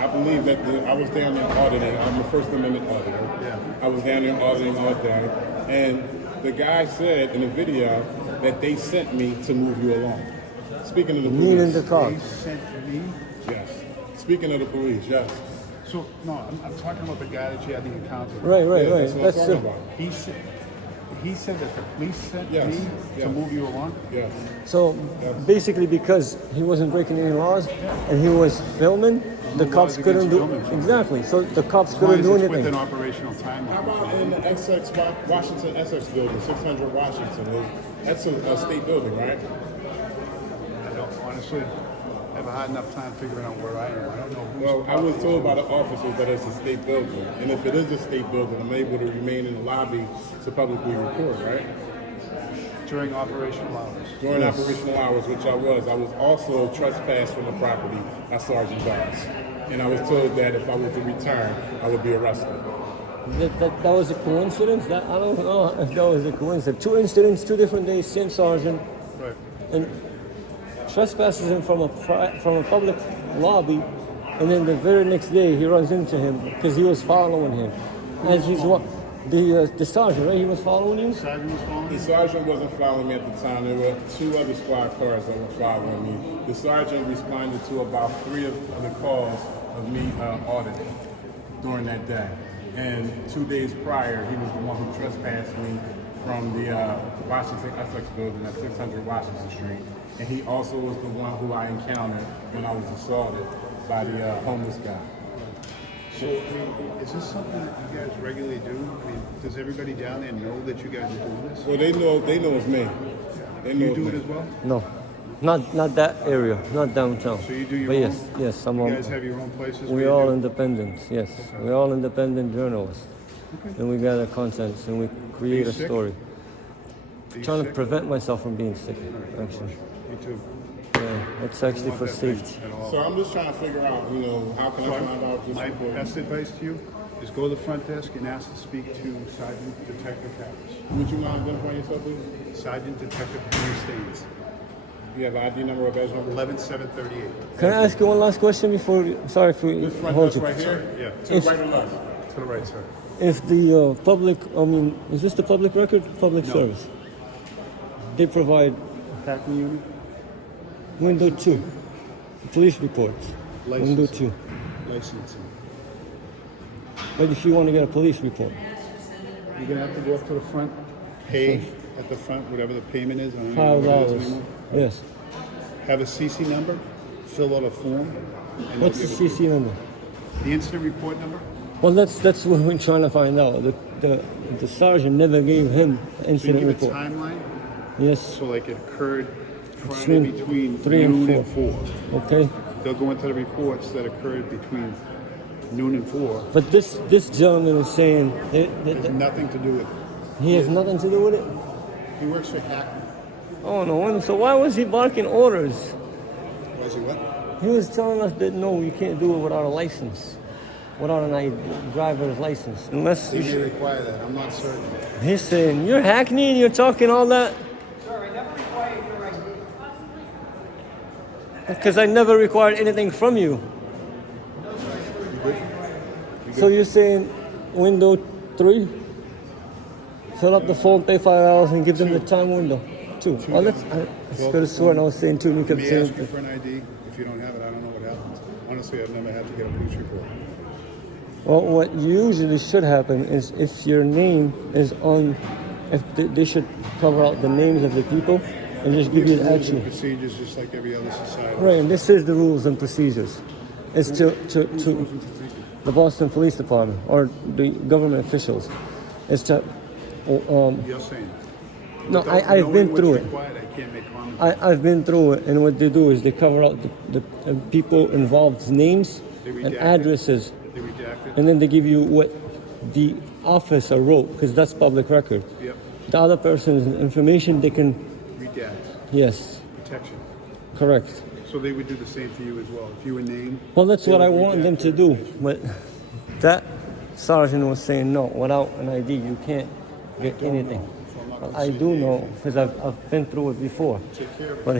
I believe that I was down there auditing. I'm a First Amendment auditor. Yeah. I was down there auditing all day, and the guy said in the video that they sent me to move you along. Speaking of the police. Meaning the car. They sent me? Yes. Speaking of the police, yes. So, no, I'm talking about the guy that you had the encounter with. Right, Yeah, right. that's what I'm talking about. He said that the police sent Yes, me yes. to move you along? Yes. So basically, because he wasn't breaking any laws and he was filming, the cops laws couldn't against do filming. exactly. So the cops As long couldn't as do it's within anything. operational time. How about in the Essex, Washington Essex building, 600 Washington? That's a state building, right? I don't honestly have a hard enough time figuring out where I am. I don't know who's. Well, I was told by the officers that it's a state building, and if it is a state building, I'm able to remain in the lobby to publicly report, right? During operational hours. During operational hours, which I was also trespassed from the property by Sergeant Doss. And I was told that if I was to return, I would be arrested. That was a coincidence. That I don't know if that was a coincidence. 2 incidents, 2 different days, same sergeant, Right. and trespasses him from a public lobby, and then the very next day he runs into him because he was following him. As he's the sergeant, right? He was following you. Sergeant was following The you? sergeant wasn't following me at the time. There were 2 other squad cars that were following me. The sergeant responded to about 3 of the calls of me auditing during that day. And 2 days prior, he was the one who trespassed me from the Washington Essex building at 600 Washington Street. And he also was the one who I encountered when I was assaulted by the homeless guy. So, is this something that you guys regularly do? I mean, does everybody down there know that you guys are doing this? Well, they know it's me. They know You it's do me. it as well? No, not that area, not downtown. So you do your But own? yes, I'm You on. guys have your own places? where We're you all do? independents, yes. We're all independent journalists. And we gather contents and we create a sick? story. Are you Trying to sick? prevent myself from being sick, actually. Me too. Yeah, it's actually I don't for want that thing safety. at all. So I'm just trying to figure out, how can I find out this My report? best advice to you is go to the front desk and ask to speak to Sergeant Detective Harris. Would you mind identifying yourself, please? Sergeant Detective Henry Staines. You have ID number or badge number? 11738. Can I ask you one last question before? Sorry for This front hold desk you. right here? Yeah. To the right or left? To the right, sir. If the public, I mean, is this the public record? Public service. They provide Hackney unit? window 2, police reports. Window 2. Licensing. But if you want to get a police report, You're gonna have to go up to the front, pay at the front, whatever the payment is. I don't know what it is $5. anymore. Yes. Have a CC number, fill out a form. and What's the they'll give it to you. CC number? The incident report number? Well, that's what we're trying to find out. The sergeant never gave him So you incident give a report. timeline, Yes. so like it occurred Friday between 3 and noon 4. and 4. Okay. They'll go into the reports that occurred between noon and 4. But this gentleman is saying It has nothing to do with it. he has nothing to do with it. He works for Hackney. Oh no! So why was he barking orders? Was he what? He was telling us that no, you can't do it without a license, without an driver's license, unless They you may should. require that, I'm not certain. He's saying you're Hackney and you're talking all that. Sir, I never required your ID. Because I never required anything from you. So you're saying window 3? Fill up the form, pay $5 and give them the time window. 2. Well, I could have sworn I was saying 2 and you kept May saying ask you for an ID. If you don't have it, I don't know what happens. Honestly, I've never had to get a police report. Well, what usually should happen is if your name is on, if they should cover out the names of the people and just give you the Rules and action. procedures just like every other society. Right, and this is the rules and procedures. It's to the Boston Police Department or the government officials. It's to, You're saying that. no, Without I've knowing been what's through it. required, I can't make comments. I've been through it, and what they do is they cover out the people involved's names They and redact it. addresses, They redact it. and then they give you what the officer wrote, because that's public record. Yep. The other person's information, they can, Redact. yes, Protection. correct. So they would do the same for you as well. If you were named. Well, that's they what I would want them redact to it. do, but that sergeant was saying no, without an ID, you can't get anything. Well, I do know, because I've been through it before. But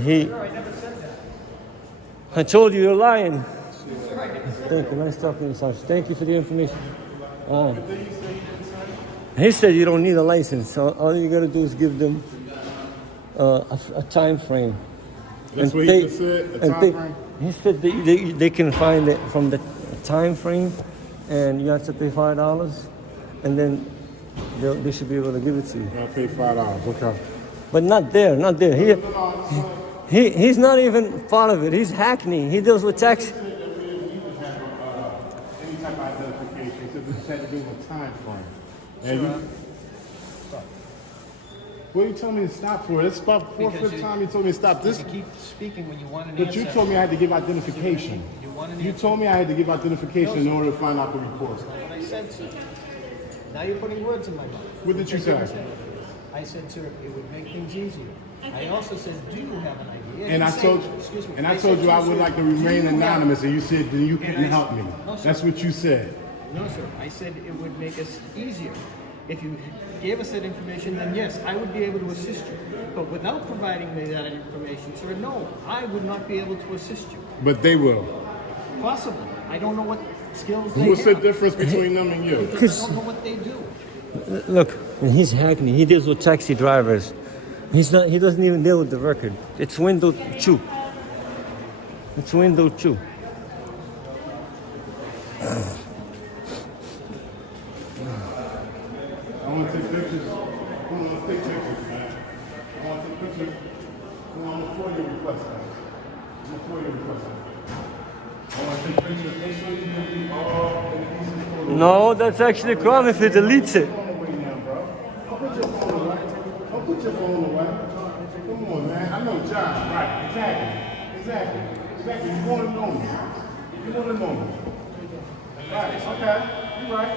I told you you're lying. Thank you, nice talking to you, Sergeant. Thank you for the information. He said you don't need a license. All you gotta do is give them a time frame. That's And what pay- he just said, a and time pay- frame? He said they can find it from the time frame, and you have to pay $5, and then they should be able to give it to you. I'll pay $5, okay. But not there. He's not even part of it. He's Hackney. He deals with tax. Any type of identification, so this had to do with time frame. And you, what you told me to stop for? It's about fourth, fifth time you told me to stop. This, You keep speaking when you want an but answer. you told me I had to give identification. You want an You answer. told me I had to give identification in order to find out the report. What I said, sir. Now you're putting words in my mouth. What did you say? I said, sir, it would make things easier. I also said, do you have an idea? And I told excuse me. and I said told you I to would sir, like to do remain you have- anonymous, and you said then you couldn't help me. No, sir. That's what you said. No, sir. I said it would make us easier. If you gave us that information, then yes, I would be able to assist you. But without providing me that information, sir, no, I would not be able to assist you. But they will. Possibly. I don't know what skills they What's the have. difference between them and you? Because I don't know what they do. Look, he's Hackney. He deals with taxi drivers. He doesn't even deal with the record. It's window 2. It's window 2. I want to take pictures. I want to take pictures, man. I want to take pictures. I'm a FOIA request. I'm a FOIA request. I want to take pictures. Make sure you do all the pieces for the No, that's actually a crime if he deletes it. phone away now, bro. Don't put your phone away. Don't put your phone away. Come on, man. I know John. Right. Exactly. You want to know me. Right. Okay. You're right.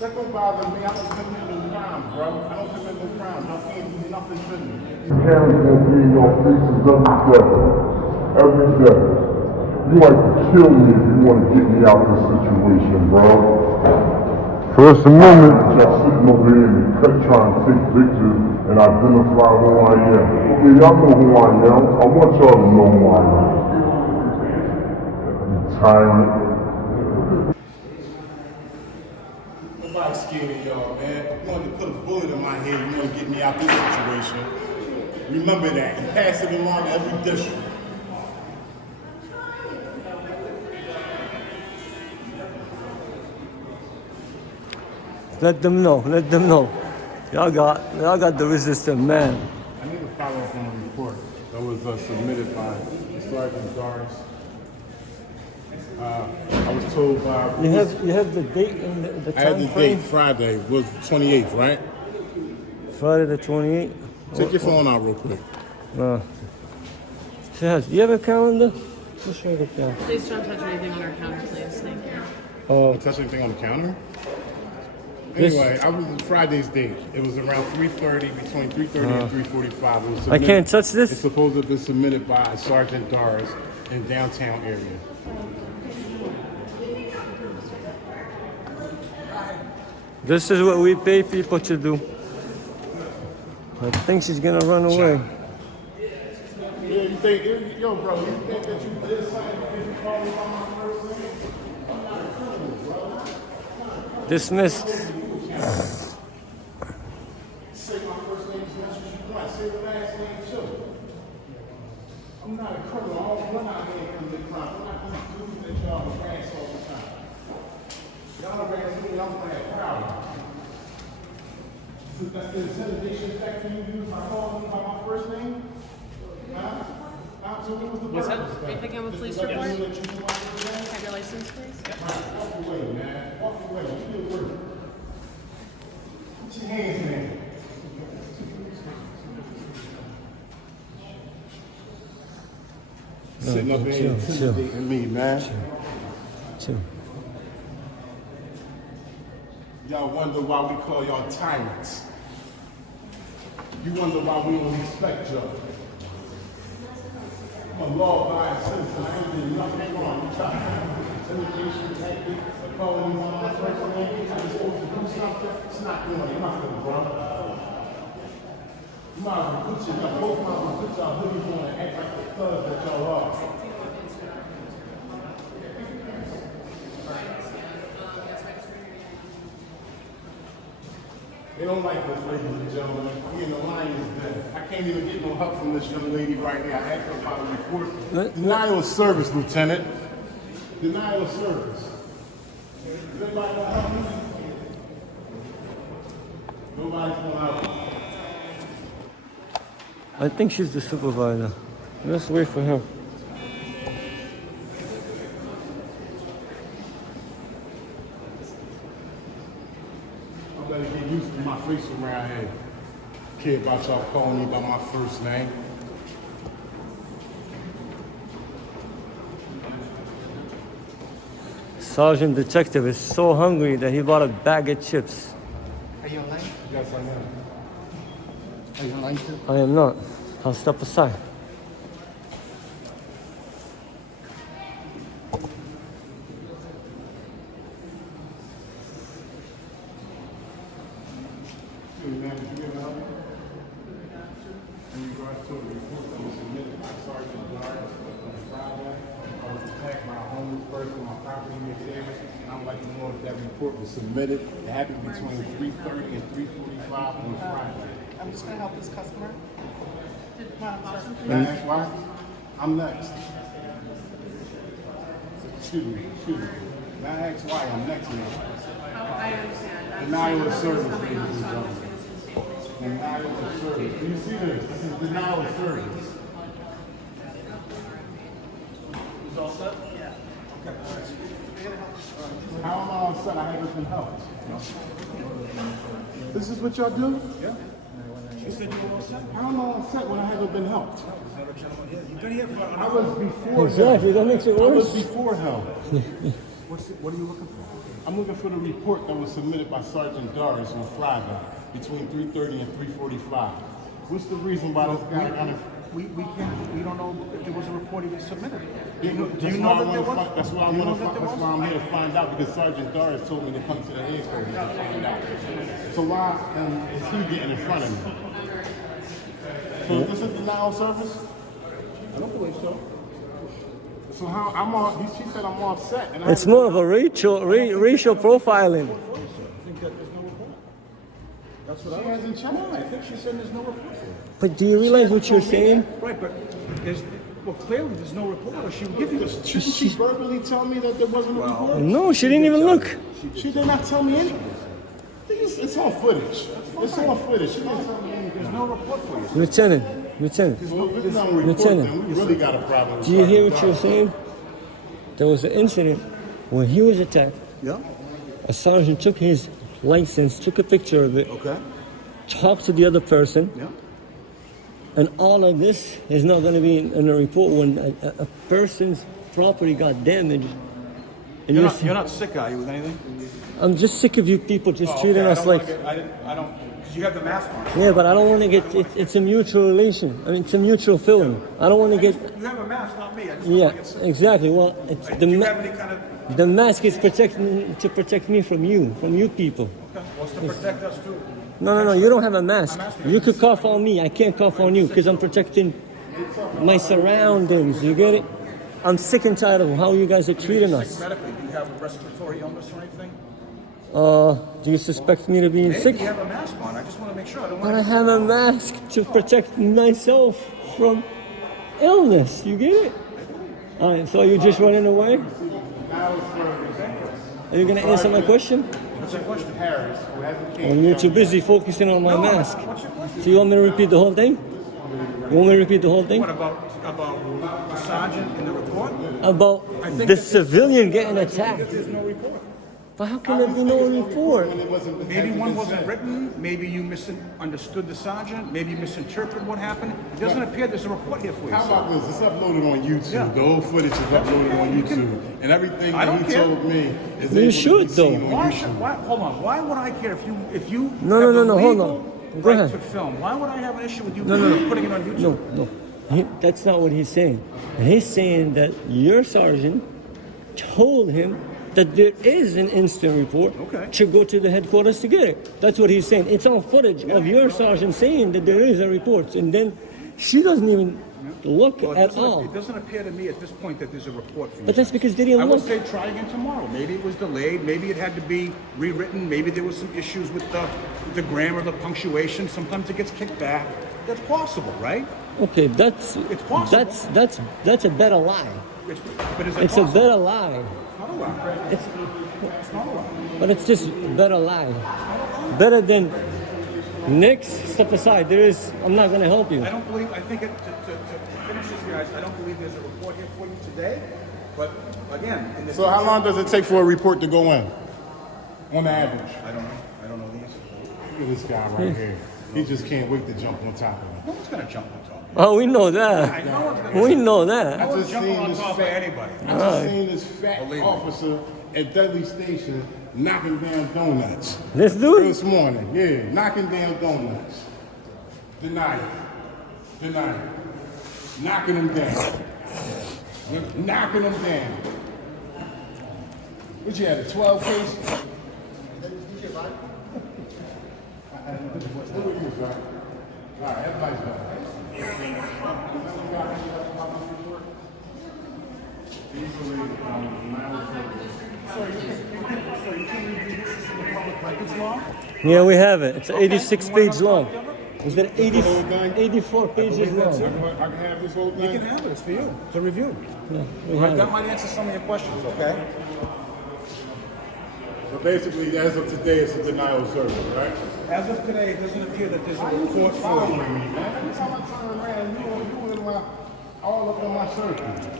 That don't bother me. I don't commit no crime, bro. I don't commit no crime. I can't do nothing to me. Parents gonna be in your faces every day. You like to kill me if you want to get me out of this situation, bro. First Amendment, y'all sitting over there and trying to take pictures and identify who I am. Okay, y'all know who I am. I want y'all to know who I am. You tyrant. Nobody's scared of y'all, man. You wanted to put a bullet in my head, you want to get me out this situation. Remember that and pass it along to every district. Let them know. Y'all got the resistant man. I need to follow up on a report that was submitted by Sergeant Doris. I was told by... You have the date and the time I had the frame? date, Friday, was 28th, right? Friday the 28th? Take your phone out real quick. Shaz, you have a calendar? Let's write it down. Please don't touch anything on our counter, please. Thank you. Don't touch anything on the counter? Anyway, I was Friday's date. It was around 3:30, between 3:30 and 3:45. It was I can't touch this? It's supposed to have been submitted by Sergeant Doris in downtown area. This is what we pay people to do. I think she's gonna run away. Yeah, you think, yo, bro, you think that you did something because you called me by my first name? Dismissed. Say my first name as much as you want. Say the last name too. I'm not a criminal. I don't run out here and commit crime. I'm not going to do that y'all harass all the time. Y'all harass me and I'm going to have power. So that's the intimidation factor you use by calling me by my first name? So what was the What's that? purpose? Are you thinking of a police report? Have your license, please? Walk away, man. Walk away. You did work. Put your hands in there. Sitting up here intimidating me, man. Chill. Y'all wonder why we call y'all tyrants. You wonder why we don't respect y'all. I'm a law-abiding citizen. I ain't doing nothing wrong. You try to have intimidation tactic, calling me on my first name. I'm supposed to do something. It's not doing nothing, bro. You might as well put y'all, both might as well put y'all hoodies on and act like the thugs that y'all are. They don't like this, ladies and gentlemen. We in the lion's den. I can't even get no help from this young lady right here. I asked her about a report. Denial of service, Lieutenant. Denial of service. Does anybody want to help me? Nobody's going to help me. I think she's the supervisor. Let's wait for her. I better get used to my face around here. Care about y'all calling me by my first name. Sergeant Detective is so hungry that he bought a bag of chips. Are you online? Yes, I am. Are you online too? I am not. I'll step aside. Excuse me, ma'am, did you ever help me? In regards to a report that was submitted by Sergeant Doris on Friday, I was attacked by a homeless person on my property near Tyrant, and I would like to know if that report was submitted. It happened between 3:30 and 3:45 on Friday. I'm just going to help this customer. May I ask why? I'm next. Excuse me. May I ask why I'm next now? I understand. Denial of service, ladies and gentlemen. Denial of service. Do you see this? This is denial of service. Is all set? Yeah. How am I all set? I haven't been helped. This is what y'all do? Yeah. You said you were all set? How am I all set when I haven't been helped? You've been here for an I hour. was before Exactly, him. that makes it I was worse. before him. What are you looking for? I'm looking for the report that was submitted by Sergeant Doris on Friday between 3:30 and 3:45. What's the reason why this guy got we don't know if there was a report even submitted. Do you That's know why that there was? That's why Do you know that's why I'm here to find out, because Sergeant Doris told me to come to the headquarters to find out. So why is he getting in front of me? So is this a denial of service? I don't believe so. So how I'm all? She said I'm all set. And It's more of a racial profiling. I think that there's no report. That's what She hasn't checked. No, I think she said there's no report for it. But do you realize what you're saying? Right, but clearly there's no report, or she would give you this. Shouldn't she verbally tell me that there wasn't a report? No, she didn't even look. She did not tell me anything. It's all footage. It's all footage. She didn't tell me anything. There's no report for you. Lieutenant. There's no report. Lieutenant. Then we really got a problem. Do you hear what you're saying? There was an incident when he was attacked. Yeah. A sergeant took his license, took a picture of it, Okay. talked to the other person, Yeah. and all of this is not going to be in a report when a person's property got damaged. And You're not sick, are you, with anything? I'm just sick of you people just treating us like. I don't. Because you have the mask on. Yeah, but I don't want to get. It's a mutual relation. I mean, it's a mutual feeling. I don't want to get. You have a mask, not me. I just Yeah, don't get sick. exactly. Well, it's Do you have any kind of? the mask is to protect me from you people. Okay. Well, it's to protect us too. No. You don't have a mask. You could cough on me. I can't cough on you because I'm protecting my surroundings. You get it? I'm sick and tired of how you guys are treating us. Medically, do you have a respiratory illness or anything? Do you suspect me to being Maybe sick? you have a mask on. I just want to make sure. I don't But want I have a mask to protect myself from illness. You get it? All right. So you're just running away? Are you gonna answer my question? What's your question? Harris, who hasn't Or you're too busy focusing on my mask. What's your question? So you want me to repeat the whole thing? You want me to repeat the whole thing? What about the sergeant in the report? About I think the that civilian getting attacked. There's no report. But how can there be no report? Maybe one wasn't written. Maybe you misunderstood the sergeant. Maybe you misinterpreted what happened. It doesn't appear there's a report here for you. How sir. about this? It's uploaded on YouTube. Yeah. The whole footage is uploaded on YouTube. And everything I that don't he care. told me is You able should, to be seen though. on YouTube. Hold on. Why would I care if you No, have no, a no, hold legal on. Go right ahead. to film? Why would I have an issue with you No. putting it on YouTube? No. That's not what he's saying. He's saying that your sergeant told him that there is an instant report to go to the headquarters to get it. That's what he's saying. It's on footage of your sergeant saying that there is a report, and then she doesn't even look Well, at all. It doesn't appear to me at this point that there's a report for you. But that's because they didn't I would look. say try again tomorrow. Maybe it was delayed. Maybe it had to be rewritten. Maybe there was some issues with the grammar, the punctuation. Sometimes it gets kicked back. That's possible, right? Okay, that's possible. that's a better lie. But is it It's a possible? better lie. Not a lie. It's not a lie. But it's just better lie. Better than next step aside. I'm not gonna help you. I don't believe. I think to finish this, guys. I don't believe there's a report here for you today. But again, in the So how long does it take for a report to go in? On average. I don't know. I don't know the answer. Look at this guy right here. He just can't wait to jump on top of it. No one's gonna jump on top. Oh, we know that. We know that. No one's jumping on top of anybody. I just seen this fat officer at Dudley Station knocking down donuts. This dude? This morning, yeah, knocking down donuts. Deny it. Knocking them down. Knocking them down. What you had, a 12 case? All right, everybody's done. Yeah, we have it. It's 86 page long. Is that 84 pages long? I can have this whole thing? You can have it. It's for you. It's a review. We have That it. might answer some of your questions, okay? So basically, as of today, it's a denial of service, right? As of today, it doesn't appear that there's a report for you. Every time I turn around, you in my, all up in my circle.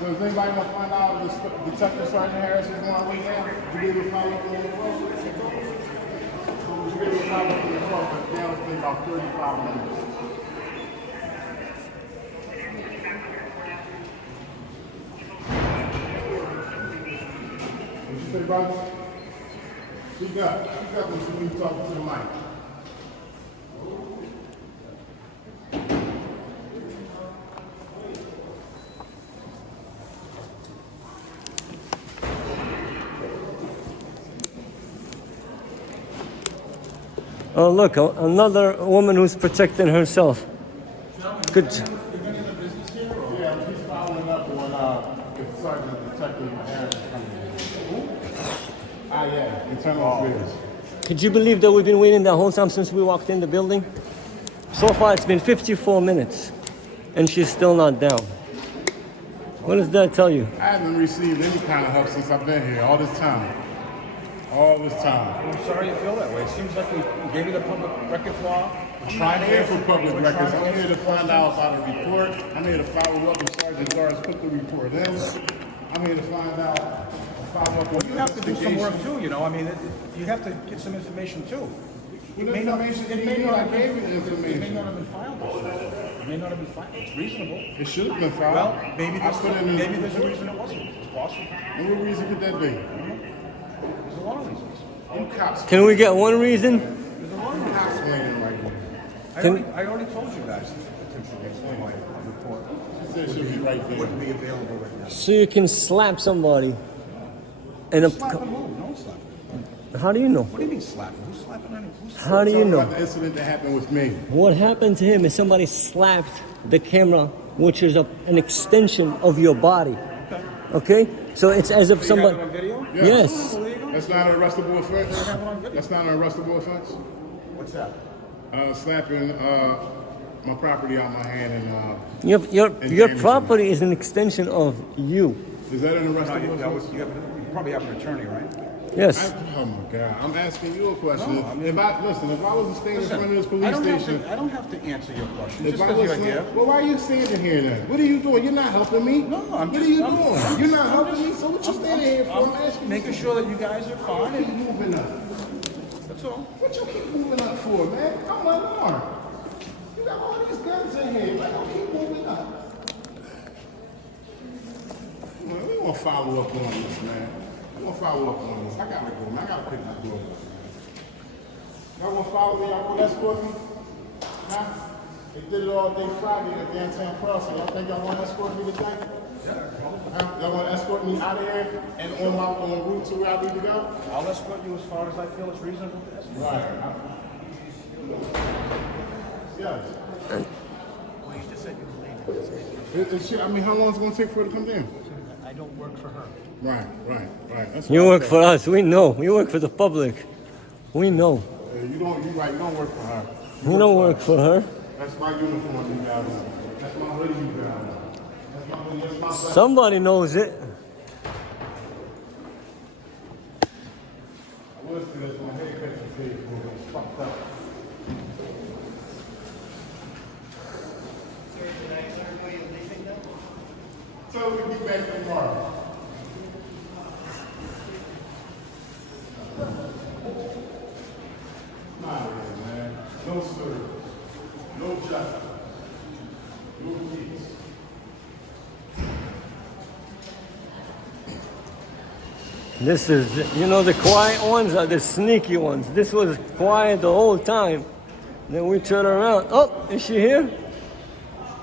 Does anybody want to find out if Detective Sergeant Harris is on right now? Did you be able to follow up on the call? Would you be able to follow up on the call? But now it's been about 35 minutes. What you say, brother? Speak up when you talking to the mic. Oh, look, another woman who's protecting herself. Good. Yeah, he's following up on the Sergeant Detective Aaron coming in. Yeah, internal affairs. Could you believe that we've been waiting the whole time since we walked in the building? So far, it's been 54 minutes, and she's still not down. What does that tell you? I haven't received any kind of help since I've been here all this time. All this time. I'm sorry you feel that way. It seems like we gave you the public records law. I'm not here for public records. I'm here to find out about a report. I'm here to follow up with Sergeant Doris put the report in. I'm here to find out, follow up on You have to do some work too, you know. I mean, you have to get some information too. What information did you need? I gave you the information. It may not have been filed. It may not have been filed. It's reasonable. It should have been filed. Well, maybe there's a reason it wasn't. It's possible. What reason could that be? There's a lot of reasons. I'm cops. Can we get one reason? There's a lot of reasons. Cops laying right here. I already told you guys the potential reason why a report It should be right there. wouldn't be available right now. So you can slap somebody. And Slap him who? No slap him. how do you know? What do you mean slap him? Who's slapping him? How do you Talking know? about the incident that happened with me. What happened to him is somebody slapped the camera, which is an extension of your body. Okay? So it's as if So you somebody. have it on video? Yeah. Yes. That's not an arrestable offense? have it on video. That's not an arrestable offense? What's that? Slapping my property out my hand and Your damaging property is an extension of you. is that an No, arrestable offense? you probably have an attorney, right? Yes. Oh my God! I'm asking you a question. No, I mean- if I was to stay in front of this police station, I don't have to answer your question. if Just I because was you're here. well, why are you standing here then? What are you doing? You're not helping me. No, I'm What just. are you I'm- doing? I'm You're just- not I'm helping just- me. So what you standing here for? I'm asking making you. sure that you guys are Why fine. keep moving up? That's all. What you keep moving up for, man? Come on. You got all these guns in here. Like, don't keep moving up. Man, we gonna follow up on this, man. We gonna follow up on this. I gotta go, man. I gotta pick my door. Y'all wanna follow me? Y'all gonna escort me? Huh? They did it all day Friday at downtown crossing. Y'all think y'all wanna escort me today? Huh? Y'all wanna escort me out of here and on route to where I need to go? I'll escort you as far as I feel it's reasonable to escort. Right. Yes. I mean, how long is it gonna take for her to come down? I don't work for her. Right. That's You what work I'm for us. We know. You work for the public. We know. saying. You don't work for her. You don't work for her. That's my uniform you got on. That's my hoodie you got on. That's my vest. Somebody knows it. I was to this my haircut you see was fucked up. So we get back tomorrow. Nah, man. No service. No justice. No peace. This is, the quiet ones are the sneaky ones. This was quiet the whole time. Then we turn around. Oh, is she here?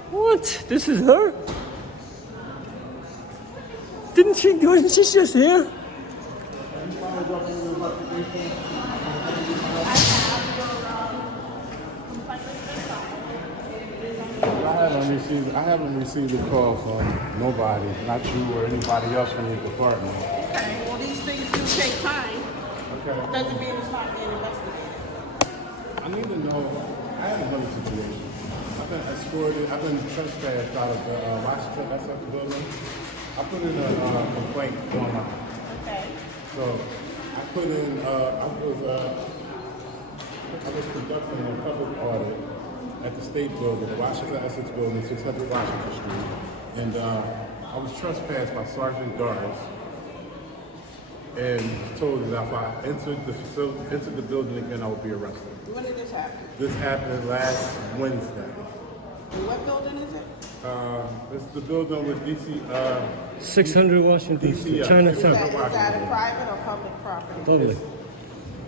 What? This is her? Wasn't she just here? I haven't received a call from nobody, not you or anybody else from your department. Okay, well, these things do take time. Okay. Doesn't mean it's not being investigated. I need to know. I have another situation. I've been escorted. I've been trespassed out of the Washington SF building. I put in a complaint online. Okay. So I put in. I was conducting a public audit at the state building, the Washington Essex building, 600 Washington Street, and I was trespassed by Sergeant Doris, and told that if I entered the building again, I would be arrested. When did this happen? This happened last Wednesday. And what building is it? It's the building with DC. 600 Washington Street, Chinatown. Is that a private or public property? Public.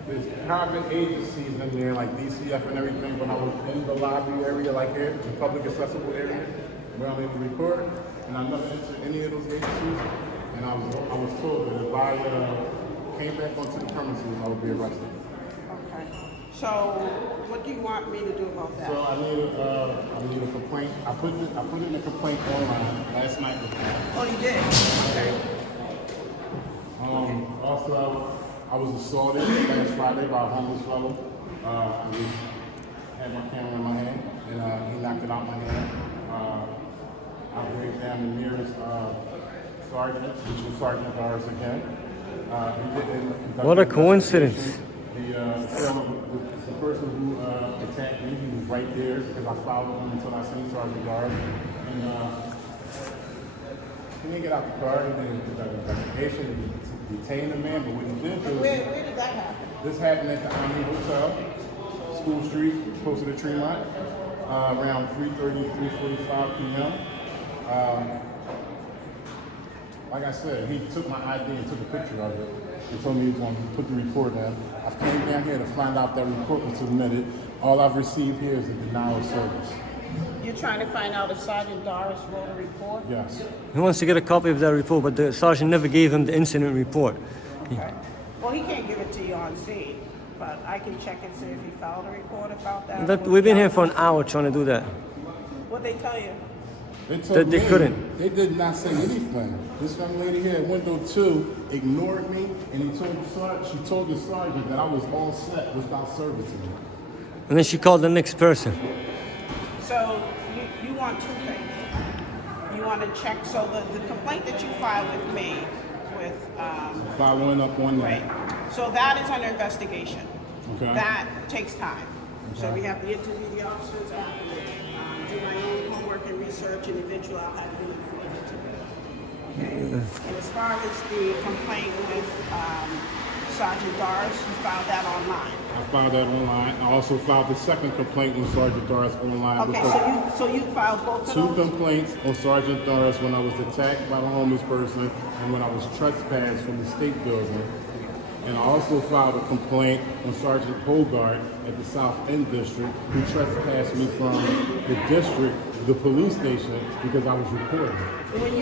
There's private agencies in there, like DCF and everything, but I was in the lobby area, like here, the public accessible area, where I'm able to record, and I never entered any of those agencies, and I was told that if I came back onto the premises, I would be arrested. Okay. So, what do you want me to do about that? So I need a complaint. I put in a complaint online last night. Oh, you did? Okay. Also, I was assaulted last Friday by a homeless fellow. Had my camera in my hand, and he knocked it out my hand. I waved down the nearest sergeant, which was Sergeant Doris again. He didn't. What a coincidence. The person who attacked me, he was right there because I followed him until I seen Sergeant Doris. And he didn't get out the car, he didn't conduct an investigation, he detained the man, but what he did was... Where did that happen? This happened at the Omni Hotel, School Street, close to the Tremont, around 3:30, 3:45 p.m. Like I said, he took my ID and took a picture of it. He told me he was going to put the report in. I came down here to find out that report was submitted. All I've received here is a denial of service. You're trying to find out if Sergeant Doris wrote a report? Yes. He wants to get a copy of that report, but the sergeant never gave him the incident report. Okay. Well, he can't give it to you on scene, but I can check and see if he filed a report about that. We've been here for an hour trying to do that. What'd they tell you? They told They me couldn't. They did not say anything. This young lady here at window 2 ignored me, and she told the sergeant that I was all set without servicing her. And then she called the next person. So you want two things. You want to check, so the complaint that you filed with me, with... Following up on that. Right. So that is under investigation. Okay. That takes time. So we have to interview the officers, I have to do my own homework and research, and eventually I'll have to report it to you. Okay. And as far as the complaint with Sergeant Doris, you filed that online. I filed that online. I also filed the second complaint on Sergeant Doris online. Okay, so you filed both of Two those? complaints on Sergeant Doris when I was attacked by a homeless person and when I was trespassed from the state building. And I also filed a complaint on Sergeant Hogart at the South End District, who trespassed me from the district, the police station, because I was recording. When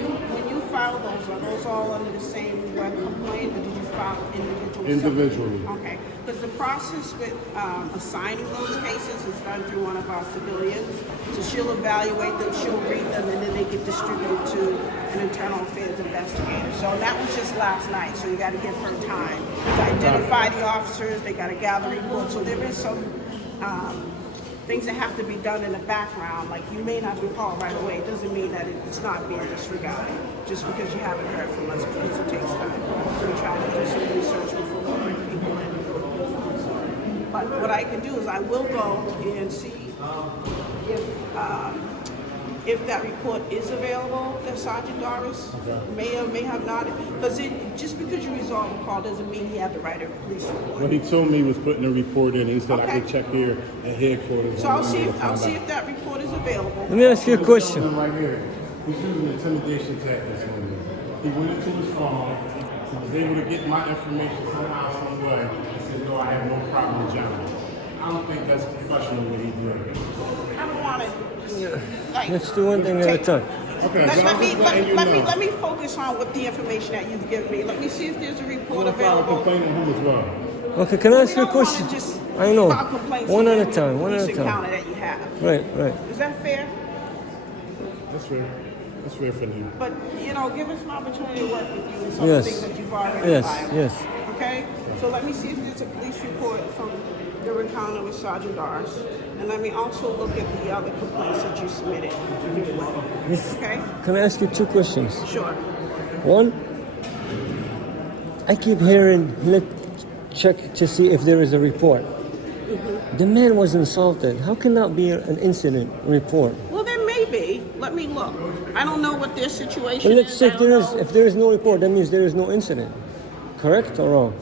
you filed those, are those all under the same web complaint, or did you file individually? Individually. Okay, because the process with assigning those cases is done through one of our civilians. So she'll evaluate them, she'll read them, and then they get distributed to an internal affairs investigator. So that was just last night, so you got to give her time to identify the officers, they got to gather reports. So there is some things that have to be done in the background. Like, you may not recall right away. It doesn't mean that it's not being disregarded just because you haven't heard from us, because it takes time. We try to do some research before we bring people in. But what I can do is I will go and see if that report is available that Sergeant Doris may or may have not. Because just because you resolve a call doesn't mean he had to write a police report. What he told me was putting a report in. He said I could check here at headquarters. So I'll see if that report is available. Let me ask you a question. Right here. He's using intimidation tactics on me. He went into his phone. He was able to get my information somehow, some way. He said, no, I have no problem with John. I don't think that's professional what he did. I don't want to. Let's do one thing at a time. Okay, let me focus on what the information that you've given me. Let me see if there's a report available. Complaint on who as well. Okay, can I ask you a question? I know. One at a time. That you have. Right. Is that fair? That's fair. That's fair for you. But, give us an opportunity to work with you on some of the things that you've already filed. Yes. Okay? So let me see if there's a police report from your encounter with Sergeant Doris. And let me also look at the other complaints that you submitted. Okay? Can I ask you two questions? Sure. One, I keep hearing, let's check to see if there is a report. The man was insulted. How can that be an incident report? Well, there may be. Let me look. I don't know what their situation Well, let's is. say if there is no report, that means there is no incident. Correct or wrong?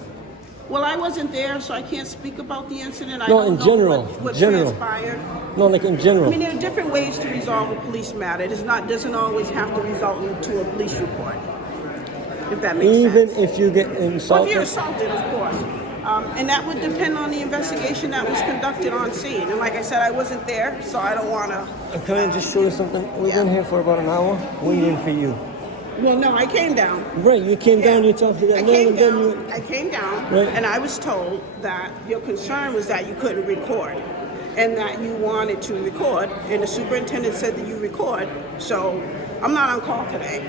Well, I wasn't there, so I can't speak about the incident. I No, don't in know general. what General. transpired. No, like in general. I mean, there are different ways to resolve a police matter. It doesn't always have to result into a police report, if that makes sense. Even if you get insulted? Well, if you're assaulted, of course. And that would depend on the investigation that was conducted on scene. And like I said, I wasn't there, so I don't want to... Can I just show you something? We've been here for about an hour waiting for you. Well, no, I came down. Right, you came down, you talked to that man, and then you... I came down, Right. and I was told that your concern was that you couldn't record, and that you wanted to record, and the superintendent said that you record, so I'm not on call today.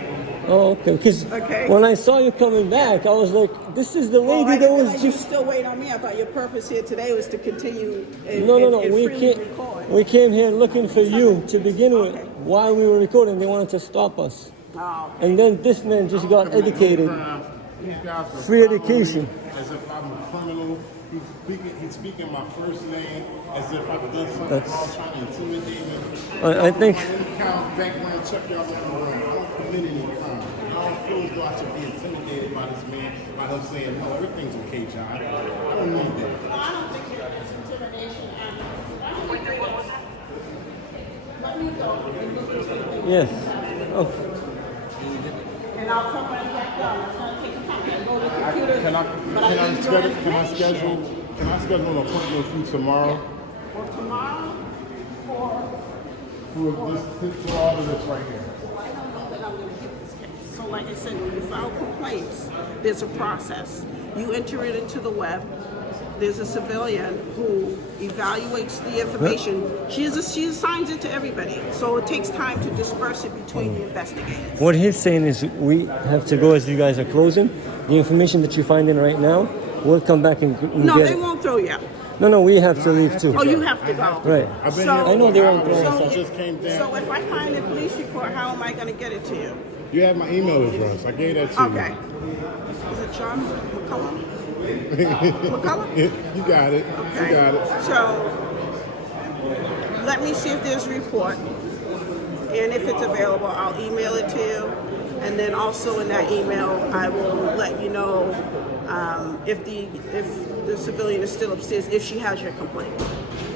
Oh, okay, because when I saw you coming back, I was like, this is the lady I that didn't was realize you just... still wait on me. I thought your purpose here today was to continue and, No, and we freely came, record. we came here looking for you to begin with. While we were recording, they wanted to stop us. Oh. And then this man just got educated. These guys are Free following education. me as if I'm a criminal. He's speaking my first name as if I've done something wrong, trying to intimidate me. I think... Background check y'all looking around. I don't commit any crime. Y'all feel as though I should be intimidated by this man, by him saying, no, everything's okay, John. I don't need that. I don't think it's intimidation. Let me go. Yes. Oh. And I'll come right back down. It's gonna take time. I go to the computer. Can I schedule an appointment for you tomorrow? For tomorrow? For all of this right here. I don't know that I'm gonna get this case. So like I said, when you file complaints, there's a process. You enter it into the web. There's a civilian who evaluates the information. She assigns it to everybody. So it takes time to disperse it between the investigators. What he's saying is we have to go as you guys are closing. The information that you find in right now, we'll come back and No, get they it. won't throw you out. No, we have to leave too. Oh, you have to go. Right. I know they won't throw us So out. if I find a police report, how am I going to get it to you? You have my email address. I gave that to you. Okay. Is it John McCullum? McCullum? You got it. Okay. You got it. So let me see if there's a report. And if it's available, I'll email it to you. And then also in that email, I will let you know if the civilian is still upstairs, if she has your complaint.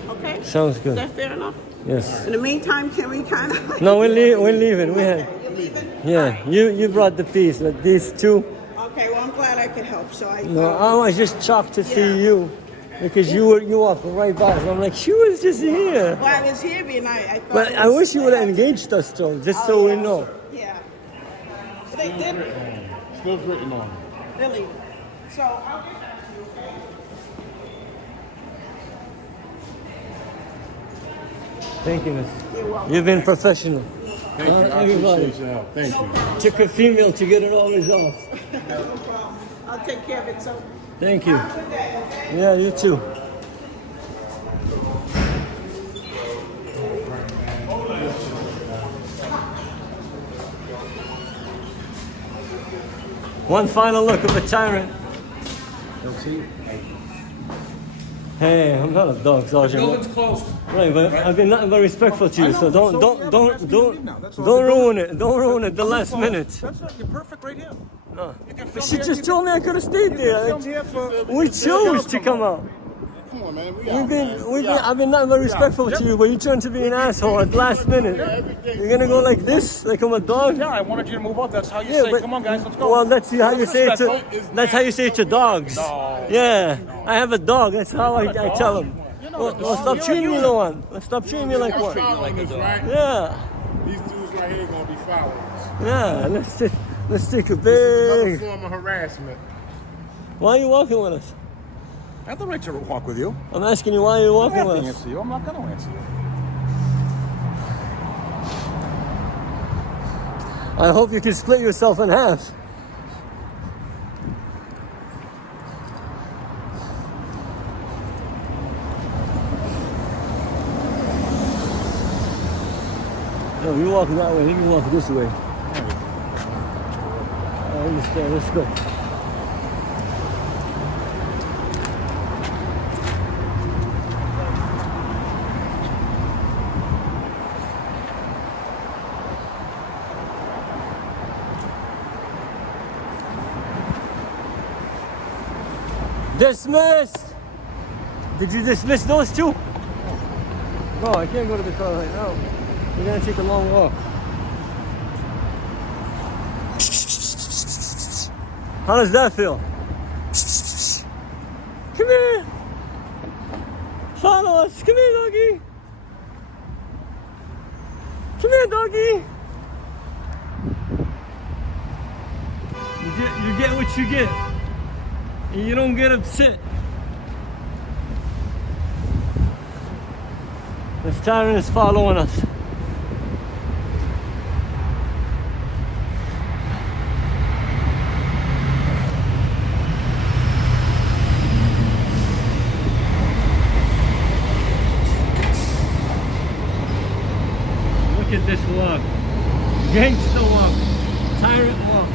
Okay? Sounds good. Is that fair enough? Yes. In the meantime, can we kind of... No, we're leaving. We had... You're leaving? Yeah, you brought the peace, but these two... Okay, well, I'm glad I could help. So No, I was just shocked to see you. Because you walked right by us. I'm like, she was just here. Well, I was here, and I thought... But I wish you would have engaged us, though, just so we know. Yeah. But they did. Still written on. They're leaving. So I'll get back to you, okay? Thank you, miss. You're welcome. You've been professional. Thank you. I appreciate your help. Thank you. Took a female to get it all resolved. No problem. I'll take care of it. So Thank you. have a good day, okay? Yeah, you too. One final look of the Tyrant. Hey, I'm not a dog, Sergeant. Building's closed. Right, but I've been nothing but respectful to you, so don't ruin it. Don't ruin it the last minute. That's not, you're perfect right here. No. You can But film she here, just you told me I could have stayed there. film here for- We chose to come out. Come on, man. I've been nothing but respectful to you, but you turned to be an asshole at the last minute. You're gonna go like this, like I'm a dog? Yeah, I wanted you to move out. That's how you say, come on, guys, let's go. Well, that's how you say it to. Respectful. That's how you say it to dogs. No. Yeah, I have a dog. That's how I tell them. You're not a Well, dog. stop You're treating me human. like one. Stop treating me like one. Like a dog. Yeah, These dudes right here gonna be followers. yeah. Let's take a This is another big. form of harassment. Why are you walking with us? I have the right to walk with you. I'm asking you why are you I walking don't have with to us. answer you. I'm not going to answer you. I hope you can split yourself in half. No, you walk that way, you can walk this way. I understand, let's go. Dismissed! Did you dismiss those two? No, I can't go to the car right now. We're gonna take a long walk. How does that feel? Come here! Follow us! Come here, doggy! Come here, doggy! what you get. And you don't get upset. This Tyrant is following us. Look at this walk. Gangsta walk. Tyrant walk.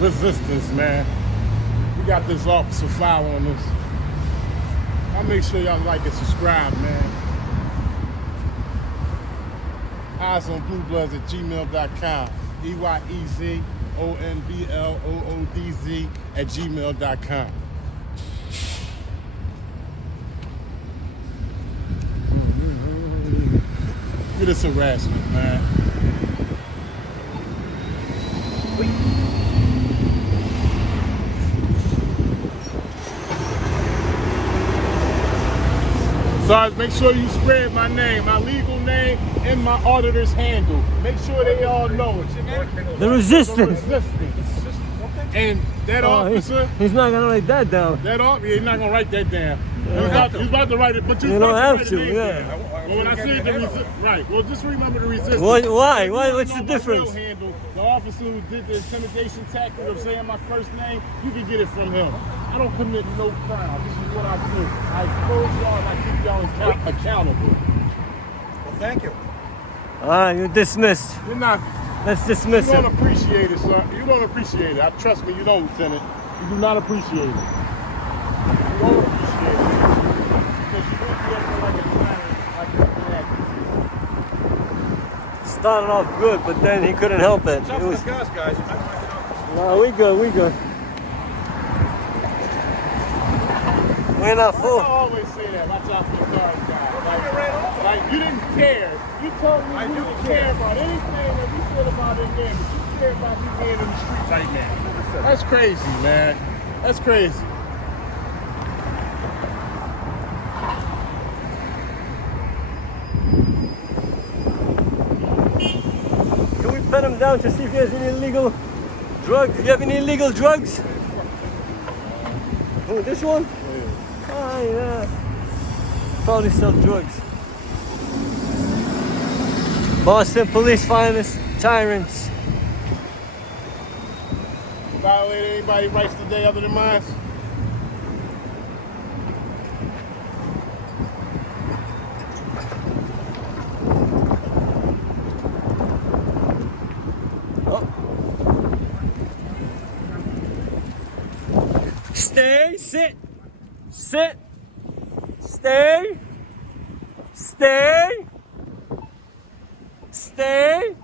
Resistance, man. We got this officer following us. I'll make sure y'all like and subscribe, man. Eyes on bluebloods@gmail.com. EYEZONBLOODZ@gmail.com. Look at this harassment, man. Sarge, make sure you spread my name, my legal name, and my auditor's handle. Make sure they all know it. The resistance. The resistance. And that officer... He's not going to write that down. That officer, he's not going to write that down. He's about to write it, but you don't have to, yeah. Well, when I say the resistance, right, well, just remember the resistance. Why? What's the difference? The officer who did the intimidation tactic of saying my first name, you can get it from him. I don't commit no crime. This is what I do. I expose y'all and I keep y'all accountable. Well, thank you. All right, you're dismissed. You're not. Let's dismiss You him. don't appreciate it, sir. You don't appreciate it. Trust me, you don't, Lieutenant. You do not appreciate it. You don't appreciate it. Because you won't be acting like a tyrant, like a PINAC. Started off good, but then he couldn't help it. Stop the cars, guys. No, we good, we good. We're not full. I always say that. Watch out for the cars, guys. Like you didn't care. You told me you didn't care about anything that we said about it then, but you care about me being in the streets right now. That's crazy, man. That's crazy. Can we put him down to see if he has any illegal drugs? Do you have any illegal drugs? Oh, this one? Yeah. Oh, yeah. Probably sell drugs. Boston police finest, Tyrants. Violate anybody's rights today other than mine? Stay, sit, stay, stay, stay.